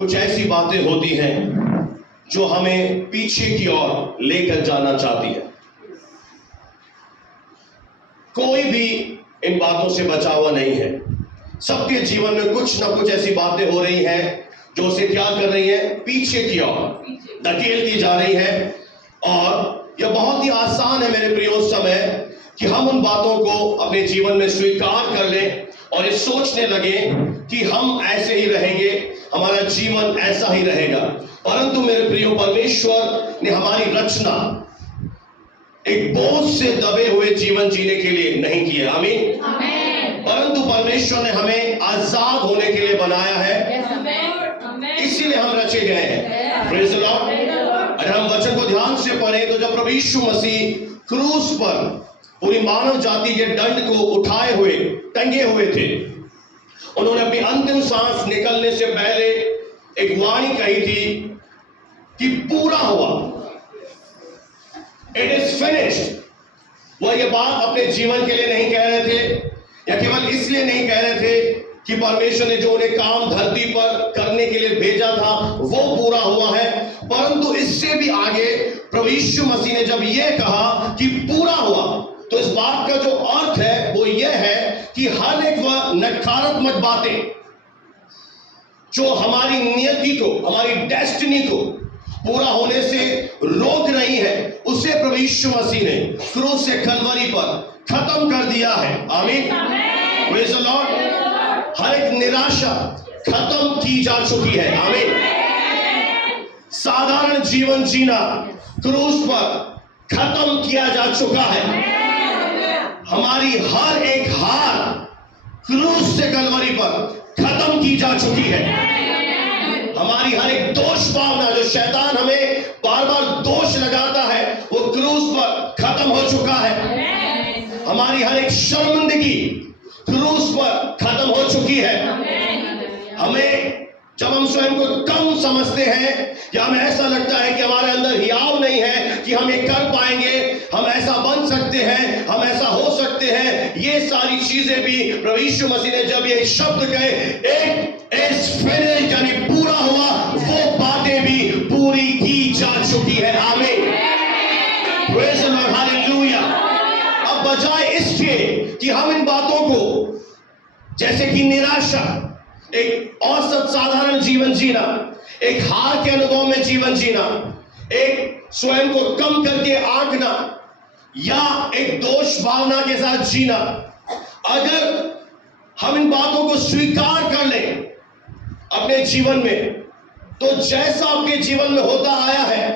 कुछ ऐसी बातें होती हैं जो हमें पीछे की ओर लेकर जाना चाहती है। कोई भी इन बातों से बचा हुआ नहीं है। सबके जीवन में कुछ ना कुछ ऐसी बातें हो रही हैं जो उसे क्या कर रही है, पीछे की ओर धकेलती जा रही है। और यह बहुत ही आसान है मेरे प्रियो समय कि हम उन बातों को अपने जीवन में स्वीकार कर लें और ये सोचने लगे कि हम ऐसे ही रहेंगे, हमारा जीवन ऐसा ही रहेगा। परंतु मेरे प्रियो, परमेश्वर ने हमारी रचना एक बोझ से दबे हुए जीवन जीने के लिए नहीं किया, आमीन, परंतु परमेश्वर ने हमें आजाद होने के लिए बनाया है। इसीलिए हम रचे गए हैं। Praise the Lord. अगर हम वचन को ध्यान से पढ़ें तो जब प्रभु यीशु मसीह क्रूस पर पूरी मानव जाति के दंड को उठाए हुए टंगे हुए थे, उन्होंने अपनी अंतिम सांस निकलने से पहले एक वाणी कही थी कि पूरा हुआ, इट इज फिनिश्ड। वह यह बात अपने जीवन के लिए नहीं कह रहे थे, या केवल इसलिए नहीं कह रहे थे कि परमेश्वर ने जो उन्हें काम धरती पर करने के लिए भेजा था वो पूरा हुआ है, परंतु इससे भी आगे प्रभु यीशु मसीह ने जब यह कहा कि पूरा हुआ, तो इस बात का जो अर्थ है वो यह है कि हर एक वह नकारात्मक बातें जो हमारी नियति को, हमारी डेस्टिनी को पूरा होने से रोक रही है, उसे प्रभु यीशु मसीह ने क्रूस से कलवरी पर खत्म कर दिया है। आमीन, प्रेज़ द लॉर्ड। हर एक निराशा खत्म की जा चुकी है। आमीन। साधारण जीवन जीना क्रूस पर खत्म किया जा चुका है। हमारी हर एक हार क्रूस से कलवरी पर खत्म की जा चुकी है। हमारी हर एक दोष भावना जो शैतान हमें बार बार दोष लगाता है वो क्रूस पर खत्म हो चुका है। हमारी हर एक शर्मिंदगी क्रूस पर खत्म हो चुकी है। हमें जब हम स्वयं को कम समझते हैं या हमें ऐसा लगता है कि हमारे अंदर हियाव नहीं है कि हम ये कर पाएंगे, हम ऐसा बन सकते हैं, हम ऐसा हो सकते हैं, ये सारी चीजें भी प्रभु यीशु मसीह ने जब ये शब्द कहे इट इज फिनिश्ड यानी पूरा हुआ, वो बातें भी पूरी की जा चुकी है। आमीन, प्रेज़ द लॉर्ड, हालेलुया। अब बजाय इसके कि हम इन बातों को जैसे कि निराशा, एक औसत साधारण जीवन जीना, एक हार के अनुभव में जीवन जीना, एक स्वयं को कम करके आंकना या एक दोष भावना के साथ जीना, अगर हम इन बातों को स्वीकार कर लें अपने जीवन में, तो जैसा आपके जीवन में होता आया है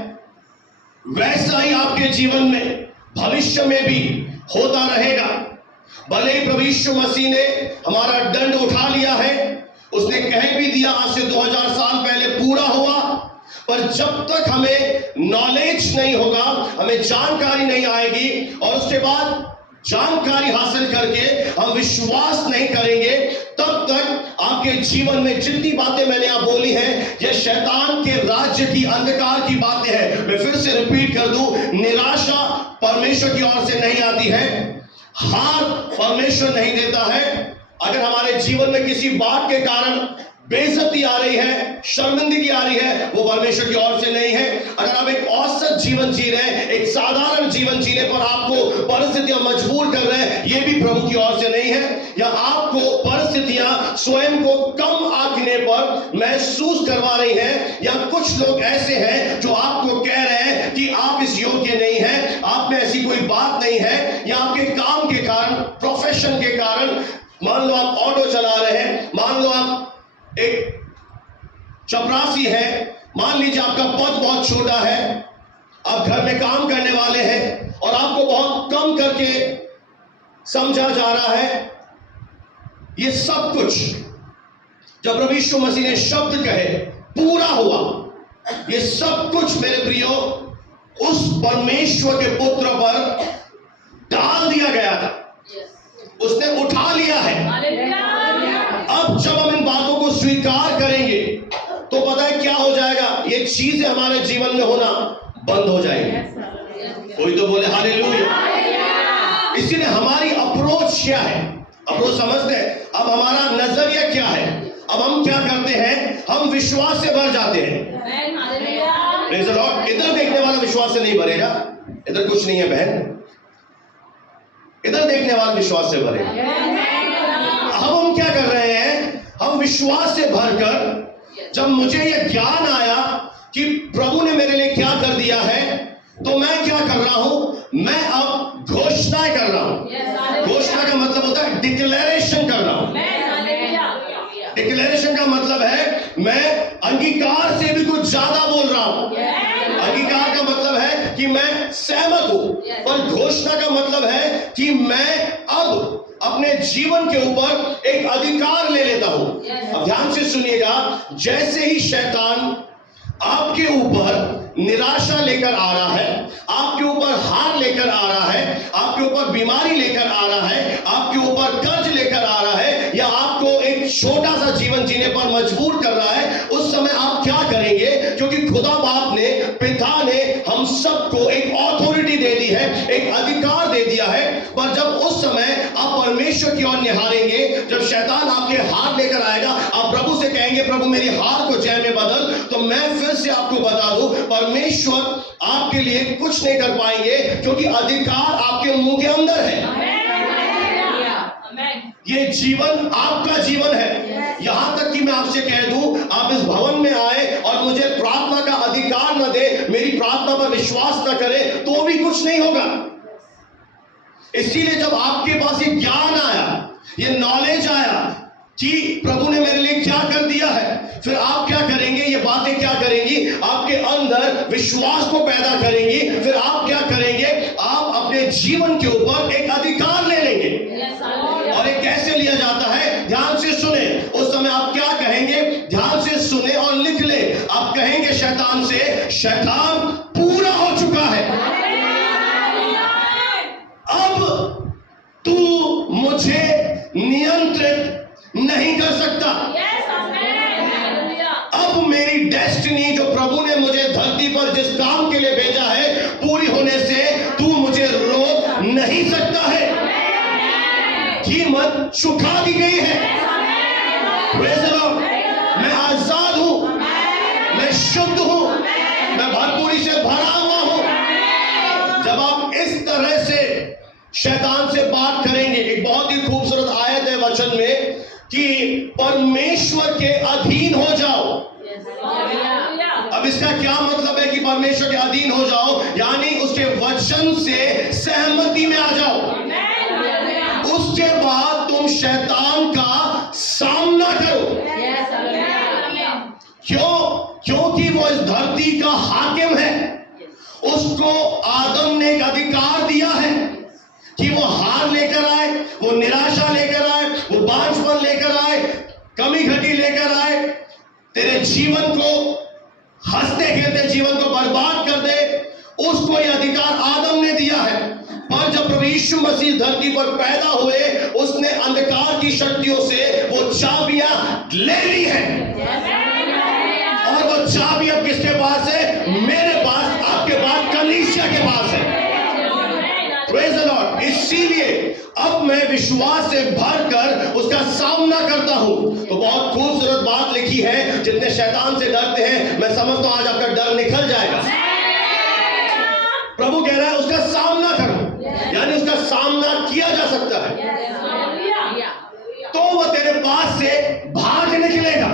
वैसा ही आपके जीवन में भविष्य में भी होता रहेगा। भले ही प्रभु यीशु मसीह ने हमारा दंड उठा लिया है, उसने कह भी दिया आज से 2000 साल पहले पूरा हुआ, पर जब तक हमें नॉलेज नहीं होगा, हमें जानकारी नहीं आएगी और उसके बाद जानकारी हासिल करके हम विश्वास नहीं करेंगे, तब तक आपके जीवन में जितनी बातें मैंने आप बोली हैं ये शैतान के राज्य की अंधकार की बातें हैं। मैं फिर से रिपीट कर दूं, निराशा परमेश्वर की ओर से नहीं आती है, हार परमेश्वर नहीं देता है। अगर हमारे जीवन में किसी बात के कारण बेइज्जती आ रही है, शर्मिंदगी आ रही है, वो परमेश्वर की ओर से नहीं है। अगर आप एक औसत जीवन जी रहे हैं, एक साधारण जीवन जीने पर आपको परिस्थितियां मजबूर कर रहे हैं, ये भी प्रभु की ओर से नहीं है। या आपको परिस्थितियां स्वयं को कम आंकने पर महसूस करवा रही हैं, या कुछ लोग ऐसे हैं जो आपको कह रहे हैं कि आप इस योग्य नहीं हैं, आप में ऐसी कोई बात नहीं है, या आपके काम के कारण, प्रोफेशन के कारण, मान लो आप ऑटो चला रहे हैं, मान लो आप एक चपरासी है, मान लीजिए आपका पद बहुत छोटा है, आप घर में काम करने वाले हैं और आपको बहुत कम करके समझा जा रहा है। ये सब कुछ जब प्रभु यीशु मसीह ने शब्द कहे पूरा हुआ, ये सब कुछ मेरे प्रियो उस परमेश्वर के पुत्र पर डाल दिया गया था, उसने उठा लिया है। अब जब हम इन बातों को स्वीकार करेंगे तो पता है क्या हो जाएगा, ये चीजें हमारे जीवन में होना बंद हो जाएगी। कोई तो बोले हालेलुया। इसीलिए हमारी अप्रोच क्या है, अब वो समझते हैं। अब हमारा नजरिया क्या है, अब हम क्या करते हैं, हम विश्वास से भर जाते हैं। Praise the Lord. इधर देखने वाला विश्वास से नहीं भरेगा, इधर कुछ नहीं है बहन, इधर देखने वाला विश्वास से भरेगा। अब हम क्या कर रहे हैं, हम विश्वास से भरकर, जब मुझे यह ज्ञान आया कि प्रभु ने मेरे लिए क्या कर दिया है, तो मैं क्या कर रहा हूं, मैं अब घोषणाएं कर रहा हूं। घोषणा का मतलब होता है डिक्लेरेशन कर रहा हूं। डिक्लेरेशन का मतलब है मैं अंगीकार से भी कुछ ज्यादा बोल रहा हूं। अंगीकार का मतलब है कि मैं सहमत हूं, पर घोषणा का मतलब है कि मैं अब अपने जीवन के ऊपर एक अधिकार ले लेता हूं। अब ध्यान से सुनिएगा, जैसे ही शैतान आपके ऊपर निराशा लेकर आ रहा है, आपके ऊपर हार लेकर आ रहा है, आपके ऊपर बीमारी लेकर आ रहा है, आपके ऊपर कर्ज लेकर आ रहा है, या आपको एक छोटा सा जीवन जीने पर मजबूर कर रहा है, उस समय आप क्या करेंगे? क्योंकि खुदा बाप ने, पिता ने हम सबको एक ऑथोरिटी दे दी है, एक अधिकार दे दिया है। पर जब उस समय आप परमेश्वर की ओर निहारेंगे, जब शैतान आपके हार लेकर आएगा, आप प्रभु से कहेंगे प्रभु मेरी हार को जय में बदल, तो मैं फिर से आपको बता दूं, परमेश्वर आपके लिए कुछ नहीं कर पाएंगे, क्योंकि अधिकार आपके मुंह के अंदर है। ये जीवन आपका जीवन है। यहां तक कि मैं आपसे कह दूं, आप इस भवन में आए और मुझे प्रार्थना का अधिकार न दे, मेरी प्रार्थना पर विश्वास न करे, तो भी कुछ नहीं होगा। इसीलिए जब आपके पास ये ज्ञान आया, ये नॉलेज आया कि प्रभु ने मेरे लिए क्या कर दिया है, फिर आप क्या करेंगे? ये बातें क्या करेंगी? आपके अंदर विश्वास को पैदा करेंगी। फिर आप क्या करेंगे? आप अपने जीवन के ऊपर एक अधिकार ले लेंगे। और ये कैसे लिया जाता है? ध्यान से सुने। उस समय आप क्या कहेंगे? ध्यान से सुने और लिख ले। आप कहेंगे शैतान से, शैतान पूरा हो चुका है, अब तू मुझे नियंत्रित नहीं कर सकता। अब मेरी डेस्टिनी, जो प्रभु ने मुझे धरती पर जिस काम के लिए भेजा है, पूरी होने से तू मुझे रोक नहीं सकता है। कीमत चुका दी गई है। Praise the Lord. मैं आजाद हूं, मैं शुद्ध हूं, मैं भरपूरी से भरा हुआ हूं। जब आप इस तरह से शैतान से बात करेंगे, एक बहुत ही खूबसूरत आयत है वचन में कि परमेश्वर के अधीन हो जाओ। अब इसका क्या मतलब है कि परमेश्वर के अधीन हो जाओ? यानी उसके वचन से सहमति में आ जाओ। उसके बाद तुम शैतान का सामना करो। क्यों? क्योंकि वो इस धरती का हाकिम है। उसको आदम ने एक अधिकार दिया है कि वो हार लेकर आए, वो निराशा लेकर आए, वो बांझपन लेकर आए, कमी घटी लेकर आए, तेरे जीवन को, हंसते खेलते जीवन को बर्बाद कर दे। उसको यह अधिकार आदम ने दिया है। पर जब प्रभु यीशु मसीह धरती पर पैदा हुए, उसने अंधकार की शक्तियों से वो चाबियां ले ली है। और वो चाबी अब किसके पास है? मेरे पास, आपके पास, कलीसिया के पास है। Praise the Lord. इसीलिए अब मैं विश्वास से भरकर उसका सामना करता हूं। तो बहुत खूबसूरत बात लिखी है, जितने शैतान से डरते हैं, मैं समझता हूं आज आपका डर निकल जाएगा। प्रभु कह रहा है उसका सामना करो, यानी उसका सामना किया जा सकता है, तो वह तेरे पास से भाग निकलेगा।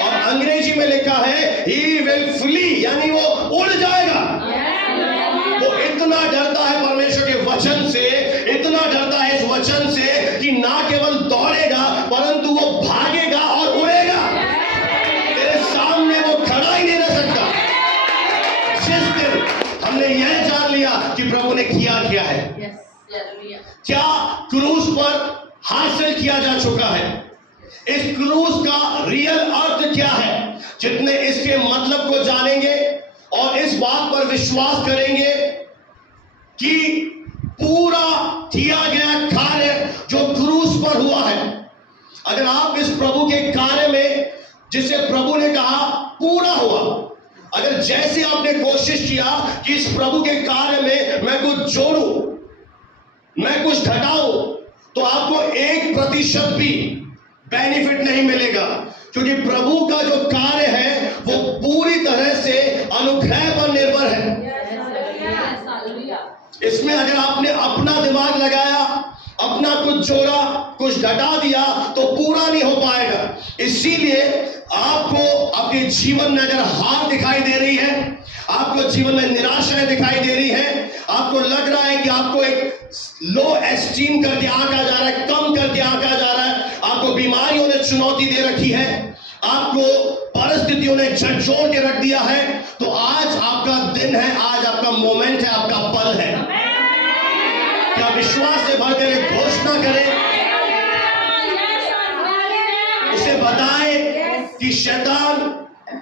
और अंग्रेजी में लिखा है he will flee, यानी वो उड़ जाएगा। वो इतना डरता है परमेश्वर के वचन से, इतना डरता है इस वचन से कि ना केवल दौड़ेगा, परंतु वो भागेगा और उड़ेगा। तेरे सामने वो खड़ा ही नहीं रह सकता। जिस दिन हमने यह जान लिया कि प्रभु ने किया है, क्या क्रूस पर हासिल किया जा चुका है, इस क्रूस का रियल अर्थ क्या है, जितने इसके मतलब को जानेंगे और इस बात पर विश्वास करेंगे कि पूरा किया गया कार्य जो क्रूस पर हुआ है, अगर आप इस प्रभु के कार्य में, जिसे प्रभु ने कहा पूरा हुआ, अगर जैसे आपने कोशिश किया कि इस प्रभु के कार्य में मैं कुछ जोड़ूं, मैं कुछ घटाऊं, तो आपको 1% भी बेनिफिट नहीं मिलेगा, क्योंकि प्रभु का जो कार्य है वो पूरी तरह से अनुग्रह पर निर्भर है। इसमें अगर आपने अपना दिमाग लगाया, अपना कुछ जोड़ा, कुछ घटा दिया, तो पूरा नहीं हो पाएगा। इसीलिए आपको आपके जीवन में अगर हार दिखाई दे रही है, आपको जीवन में निराशाएं दिखाई दे रही है, आपको लग रहा है कि आपको एक लो एस्टीम करके आंका जा रहा है, कम करके आंका जा रहा है, आपको बीमारियों ने चुनौती दे रखी है, आपको परिस्थितियों ने झकझोर के रख दिया है, तो आज आपका दिन है, आज आपका मोमेंट है, आपका पल है। क्या विश्वास से भर कर एक घोषणा करें, उसे बताएं कि शैतान,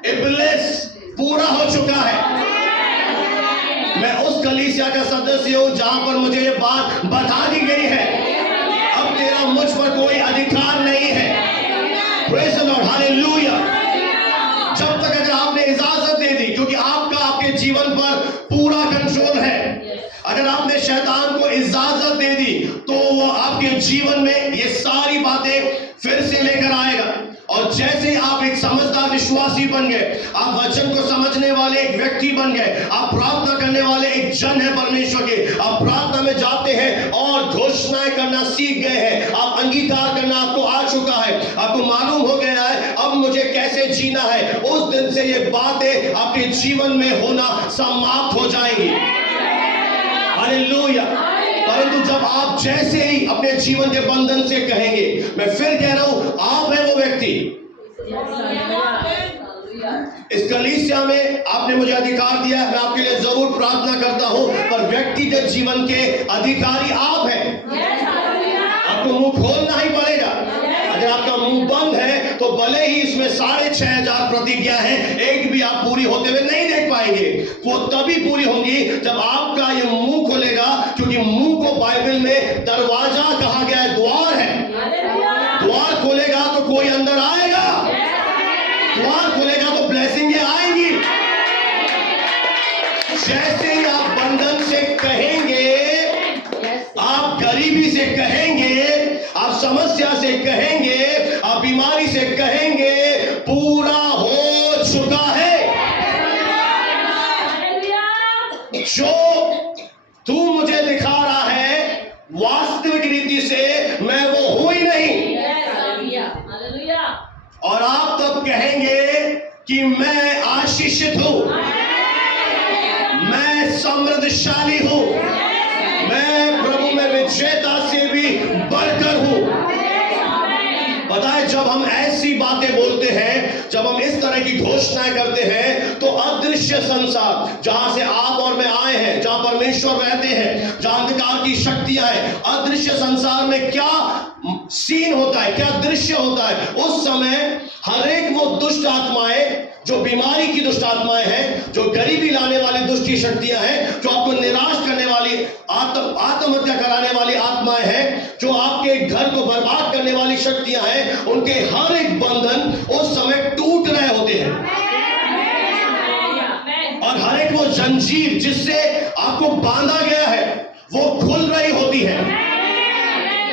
इब्लिस पूरा हो चुका है। मैं उस कलीसिया का सदस्य हूं जहां पर मुझे ये बात बता दी गई है, अब तेरा मुझ पर कोई अधिकार नहीं है। Praise the Lord, hallelujah. जब तक अगर आपने इजाजत दे दी, क्योंकि आपका आपके जीवन पर पूरा कंट्रोल है, अगर आपने शैतान को इजाजत दे दी तो वो आपके जीवन में ये सारी बातें फिर से लेकर आएगा। और जैसे आप एक समझदार विश्वासी बन गए, आप वचन को समझने वाले एक व्यक्ति बन गए, आप प्रार्थना करने वाले एक जन है परमेश्वर के, आप प्रार्थना में जाते हैं और घोषणाएं करना सीख गए हैं, आप अंगीकार करना आपको आ चुका है, आपको मालूम हो गया है अब मुझे कैसे जीना है, उस दिन से ये बातें आपके जीवन में होना समाप्त हो जाएंगी। हालेलुया। परंतु जब आप जैसे ही अपने जीवन के बंधन से कहेंगे, मैं फिर कह रहा हूं, आप है वो व्यक्ति। इस कलीसिया में आपने मुझे अधिकार दिया है, मैं आपके लिए जरूर प्रार्थना करता हूं, पर व्यक्तिगत जीवन के अधिकारी आप हैं। आपको मुंह खोलना ही पड़ेगा। अगर आपका मुंह बंद है तो भले ही इसमें 6,500 प्रतिज्ञा है, एक भी आप पूरी होते हुए नहीं देख पाएंगे। वो तभी पूरी होंगी जब आपका ये मुंह खोलेगा, क्योंकि मुंह को बाइबल में दरवाजा कहा गया है, द्वार है। द्वार खोलेगा तो कोई अंदर आएगा, द्वार खोलेगा तो ब्लेसिंगें आएंगी। जैसे ही आप बंधन से कहेंगे, आप गरीबी से कहेंगे, आप समस्या से कहेंगे, आप बीमारी से कहेंगे, पूरा हो चुका है। जो तू मुझे दिखा रहा है वास्तविक रीति से मैं वो हूं ही नहीं। और आप तब कहेंगे कि मैं आशीषित हूं, मैं समृद्धशाली हूं, मैं प्रभु में विजेता से भी बढ़कर हूं। पता है, जब हम ऐसी बातें बोलते हैं, जब हम इस तरह की घोषणाएं करते हैं, तो अदृश्य संसार जहां से आप और मैं आए हैं, जहां परमेश्वर रहते हैं, जहां अंधकार की शक्तियां हैं, अदृश्य संसार में क्या सीन होता है, क्या दृश्य होता है। उस समय हर एक वो दुष्ट आत्माएं, जो बीमारी की दुष्ट आत्माएं हैं, जो गरीबी लाने वाली दुष्ट की शक्तियां हैं, जो आपको निराश करने वाली, आत्महत्या कराने वाली आत्माएं हैं, जो आपके घर को बर्बाद करने वाली शक्तियां हैं, उनके हर एक बंधन उस समय टूट रहे होते हैं। और हर एक वो जंजीर जिससे आपको बांधा गया है, वो खुल रही होती है।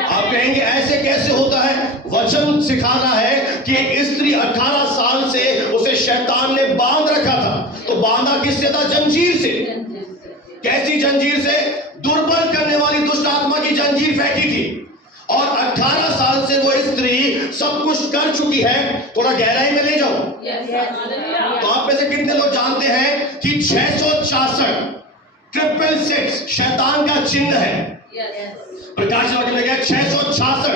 आप कहेंगे ऐसे कैसे होता है? वचन सिखा रहा है कि एक स्त्री 18 साल से उसे शैतान ने बांध रखा था। तो बांधा किससे था? जंजीर से। कैसी जंजीर से? दुर्बल करने वाली दुष्ट आत्मा की जंजीर फेंकी थी। और 18 साल से वो स्त्री सब कुछ कर चुकी है। थोड़ा गहराई में ले जाओ। तो आप में से कितने लोग जानते हैं कि 666 शैतान का चिन्ह है? प्रकाश में गया 666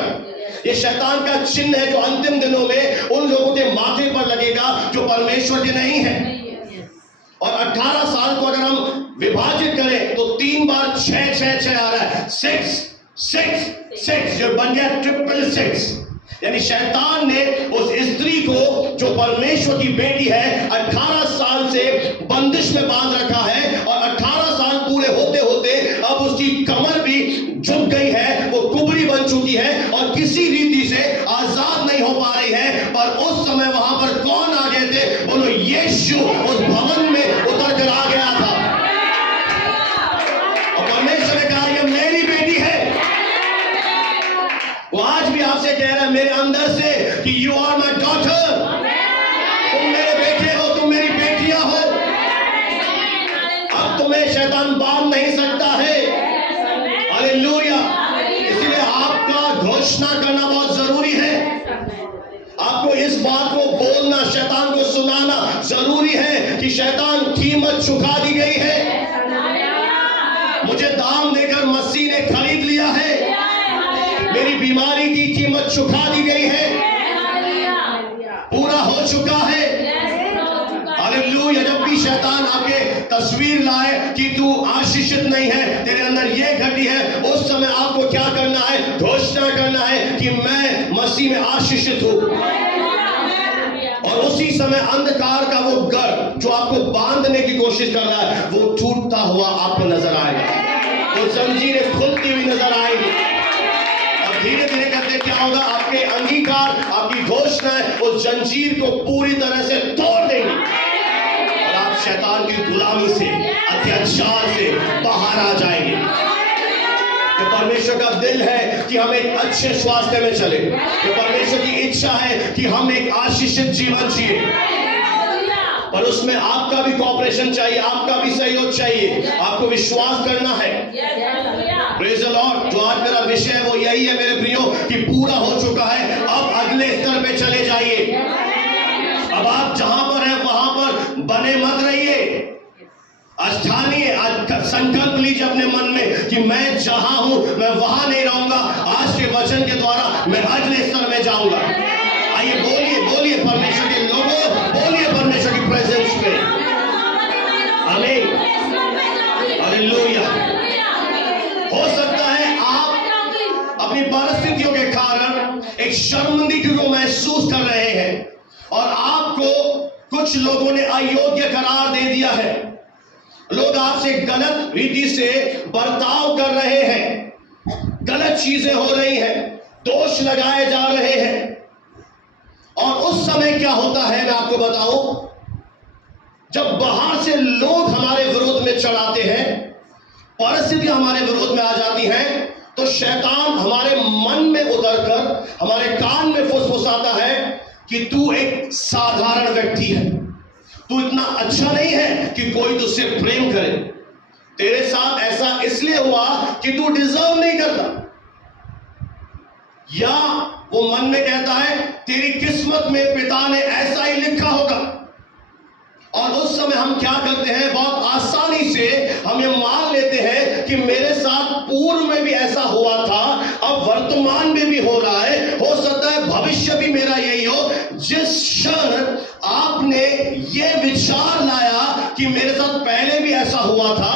ये शैतान का चिन्ह है, जो अंतिम दिनों में उन लोगों के माथे पर लगेगा जो परमेश्वर के नहीं है। और 18 साल को अगर हम विभाजित करें तो 3 बार 666 आ रहा है। 666 जो बन गया 666। यानी शैतान ने उस स्त्री को, जो परमेश्वर की बेटी है, 18 साल से बंदिश में बांध रखा है। और 18 साल पूरे होते होते अब उसकी कमर भी झुक गई है, वो कुबरी बन चुकी है और किसी रीति से आजाद नहीं हो पा रही है। पर उस समय वहां पर कौन आ गए थे? बोलो, यीशु उस भवन में उतर कर आ गया था। और परमेश्वर ने कहा, ये मेरी बेटी है, शैतान बांध नहीं सकता है। हालेलुया। इसलिए आपका घोषणा करना बहुत जरूरी है। आपको इस बात को बोलना, शैतान को सुनाना जरूरी है कि शैतान कीमत चुका दी गई है। मुझे दाम देकर मसीह ने खरीद लिया है। मेरी बीमारी की कीमत चुका दी गई है, पूरा हो चुका है। हालेलुया। जब भी शैतान आपके तस्वीर लाए कि तू आशीषित नहीं है, तेरे अंदर ये घटी है, उस समय आपको क्या करना है? घोषणा करना है कि मैं मसीह में आशीषित हूं। और उसी समय अंधकार का वो गर जो आपको बांधने की कोशिश कर रहा है, वो टूटता हुआ आपको नजर आएगा। वो जंजीरें खुलती हुई नजर आएगी। और धीरे धीरे करते क्या होगा? आपके अंगीकार, आपकी घोषणाएं उस जंजीर को पूरी तरह से तोड़ देंगी और आप शैतान की गुलामी से, अत्याचार से बाहर आ जाएंगे। तो परमेश्वर का दिल है कि हम एक अच्छे स्वास्थ्य में चले। तो परमेश्वर की इच्छा है कि हम एक आशीषित जीवन जिए, पर उसमें आपका भी कोऑपरेशन चाहिए, आपका भी सहयोग चाहिए। आपको विश्वास करना है। Praise the Lord. जो आज मेरा विषय है वो यही है मेरे प्रियो, कि पूरा हो चुका है, अब अगले स्तर पे चले जाइए। अब आप जहां पर हैं वहां पर बने मत रहिए। स्थानीय आज संकल्प लीजिए अपने मन में कि मैं जहां हूं मैं वहां नहीं रहूंगा। आज के वचन के द्वारा मैं अगले स्तर में जाऊंगा। आइए बोलिए, बोलिए परमेश्वर के लोगों, बोलिए परमेश्वर की प्रेजेंस में। आमीन। हालेलुया। हो सकता है आप अपनी परिस्थितियों के कारण एक शर्मिंदगी को महसूस कर रहे हैं और आपको कुछ लोगों ने अयोग्य करार दे दिया है। लोग आपसे गलत रीति से बर्ताव कर रहे हैं, गलत चीजें हो रही हैं, दोष लगाए जा रहे हैं। और उस समय क्या होता है मैं आपको बताऊं, जब बाहर से लोग हमारे विरोध में चढ़ाते हैं, परिस्थिति हमारे विरोध में आ जाती है, तो शैतान हमारे मन में उतरकर हमारे कान में फुसफुसाता है कि तू एक साधारण व्यक्ति है, तू इतना अच्छा नहीं है कि कोई तुझसे प्रेम करे, तेरे साथ ऐसा इसलिए हुआ कि तू डिजर्व नहीं करता। या वो मन में कहता है तेरी किस्मत में पिता ने ऐसा ही लिखा होगा। और उस समय हम क्या करते हैं, बहुत आसानी से हम ये मान लेते हैं कि मेरे साथ पूर्व में भी ऐसा हुआ था, अब वर्तमान में भी हो रहा है, हो सकता है भविष्य भी मेरा यही हो। जिस क्षण आपने ये विचार लाया कि मेरे साथ पहले भी ऐसा हुआ था,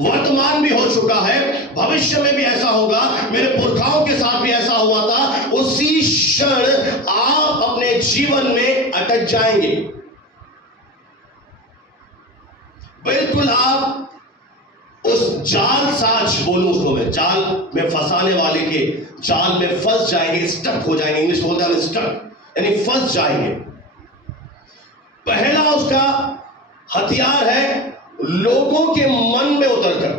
वर्तमान भी हो चुका है, भविष्य में भी ऐसा होगा, मेरे पुरखाओं के साथ भी ऐसा हुआ था, उसी क्षण आप अपने जीवन में अटक जाएंगे। बिल्कुल आप उस जाल साज, बोलूं उसको मैं, जाल में फंसाने वाले के जाल में फंस जाएंगे, स्टक हो जाएंगे। इंग्लिश बोलते हैं स्टक, यानी फंस जाएंगे। पहला उसका हथियार है लोगों के मन में उतरकर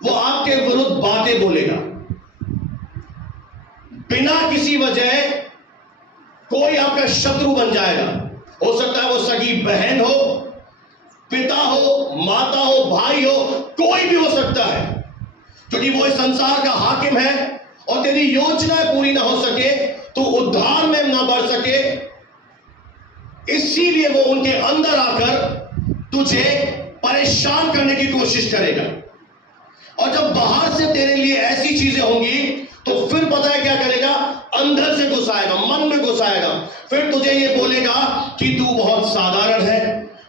वो आपके विरुद्ध बातें बोलेगा बिना किसी वजह। कोई आपका शत्रु बन जाएगा। हो सकता है वो सगी बहन हो, पिता हो, माता हो, भाई हो, कोई भी हो सकता है, क्योंकि वो इस संसार का हाकिम है और तेरी योजनाएं पूरी ना हो सके, तो उद्धार में ना बढ़ सके, इसीलिए वो उनके अंदर आकर तुझे परेशान करने की कोशिश करेगा। और जब बाहर से तेरे लिए ऐसी चीजें होंगी तो फिर पता है क्या करेगा, अंदर से घुसाएगा, मन में घुसाएगा। फिर तुझे ये बोलेगा कि तू बहुत साधारण है,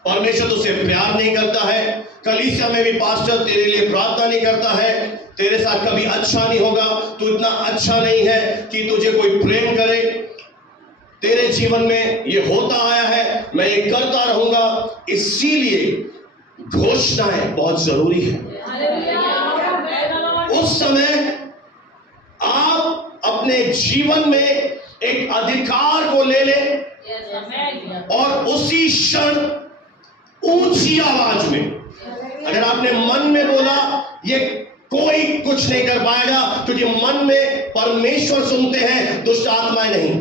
परमेश्वर तुझसे प्यार नहीं करता है, कलीसिया में भी पास्टर तेरे लिए प्रार्थना नहीं करता है, तेरे साथ कभी अच्छा नहीं होगा, तू इतना अच्छा नहीं है कि तुझे कोई प्रेम करे, तेरे जीवन में ये होता आया है, मैं ये करता रहूंगा। इसीलिए घोषणाएं बहुत जरूरी है। उस समय आप अपने जीवन में एक अधिकार को ले लें और उसी क्षण ऊंची आवाज में, अगर आपने मन में बोला, ये कोई कुछ नहीं कर पाएगा, क्योंकि मन में परमेश्वर सुनते हैं, दुष्ट आत्माएं नहीं।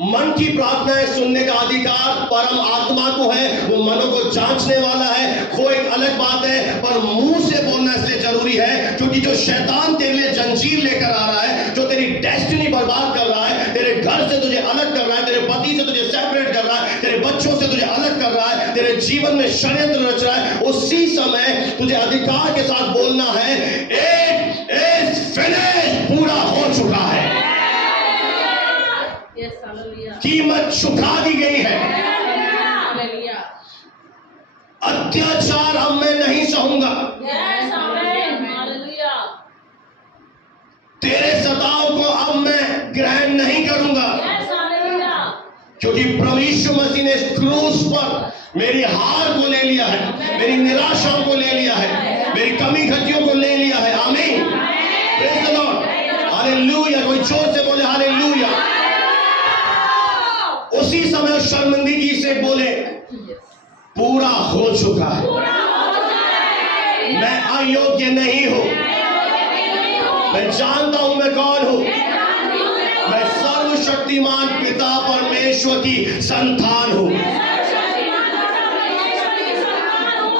मन की प्रार्थनाएं सुनने का अधिकार परम आत्मा को है, वो मनों को जांचने वाला है, वो एक अलग बात है। पर मुंह से बोलना इसलिए जरूरी है क्योंकि जो शैतान तेरे लिए जंजीर लेकर आ रहा है, जो तेरी डेस्टिनी बर्बाद कर रहा है, तेरे घर से तुझे अलग कर रहा है, तेरे पति से तुझे सेपरेट कर रहा है, तेरे बच्चों से तुझे अलग कर रहा है, तेरे जीवन में षड्यंत्र रच रहा है, उसी समय तुझे अधिकार के साथ बोलना है, इट इज फिनिश्ड, पूरा हो चुका है, कीमत चुका दी गई है, अत्याचार अब मैं नहीं सहूंगा, तेरे सताव को अब मैं ग्रहण नहीं करूंगा, क्योंकि प्रभु यीशु मसीह ने क्रूस पर मेरी हार को ले लिया है, मेरी निराशाओं को ले लिया है, मेरी कमी घटियों को ले लिया है। आमीन, प्रेज़ द लॉर्ड, हालेलुया। कोई जोर से बोले हालेलुया। उसी समय उस शर्मिंदगी से बोले, पूरा हो चुका है, मैं अयोग्य नहीं हूं, मैं जानता हूं मैं कौन हूं, मैं सर्वशक्तिमान पिता परमेश्वर की संतान हूं,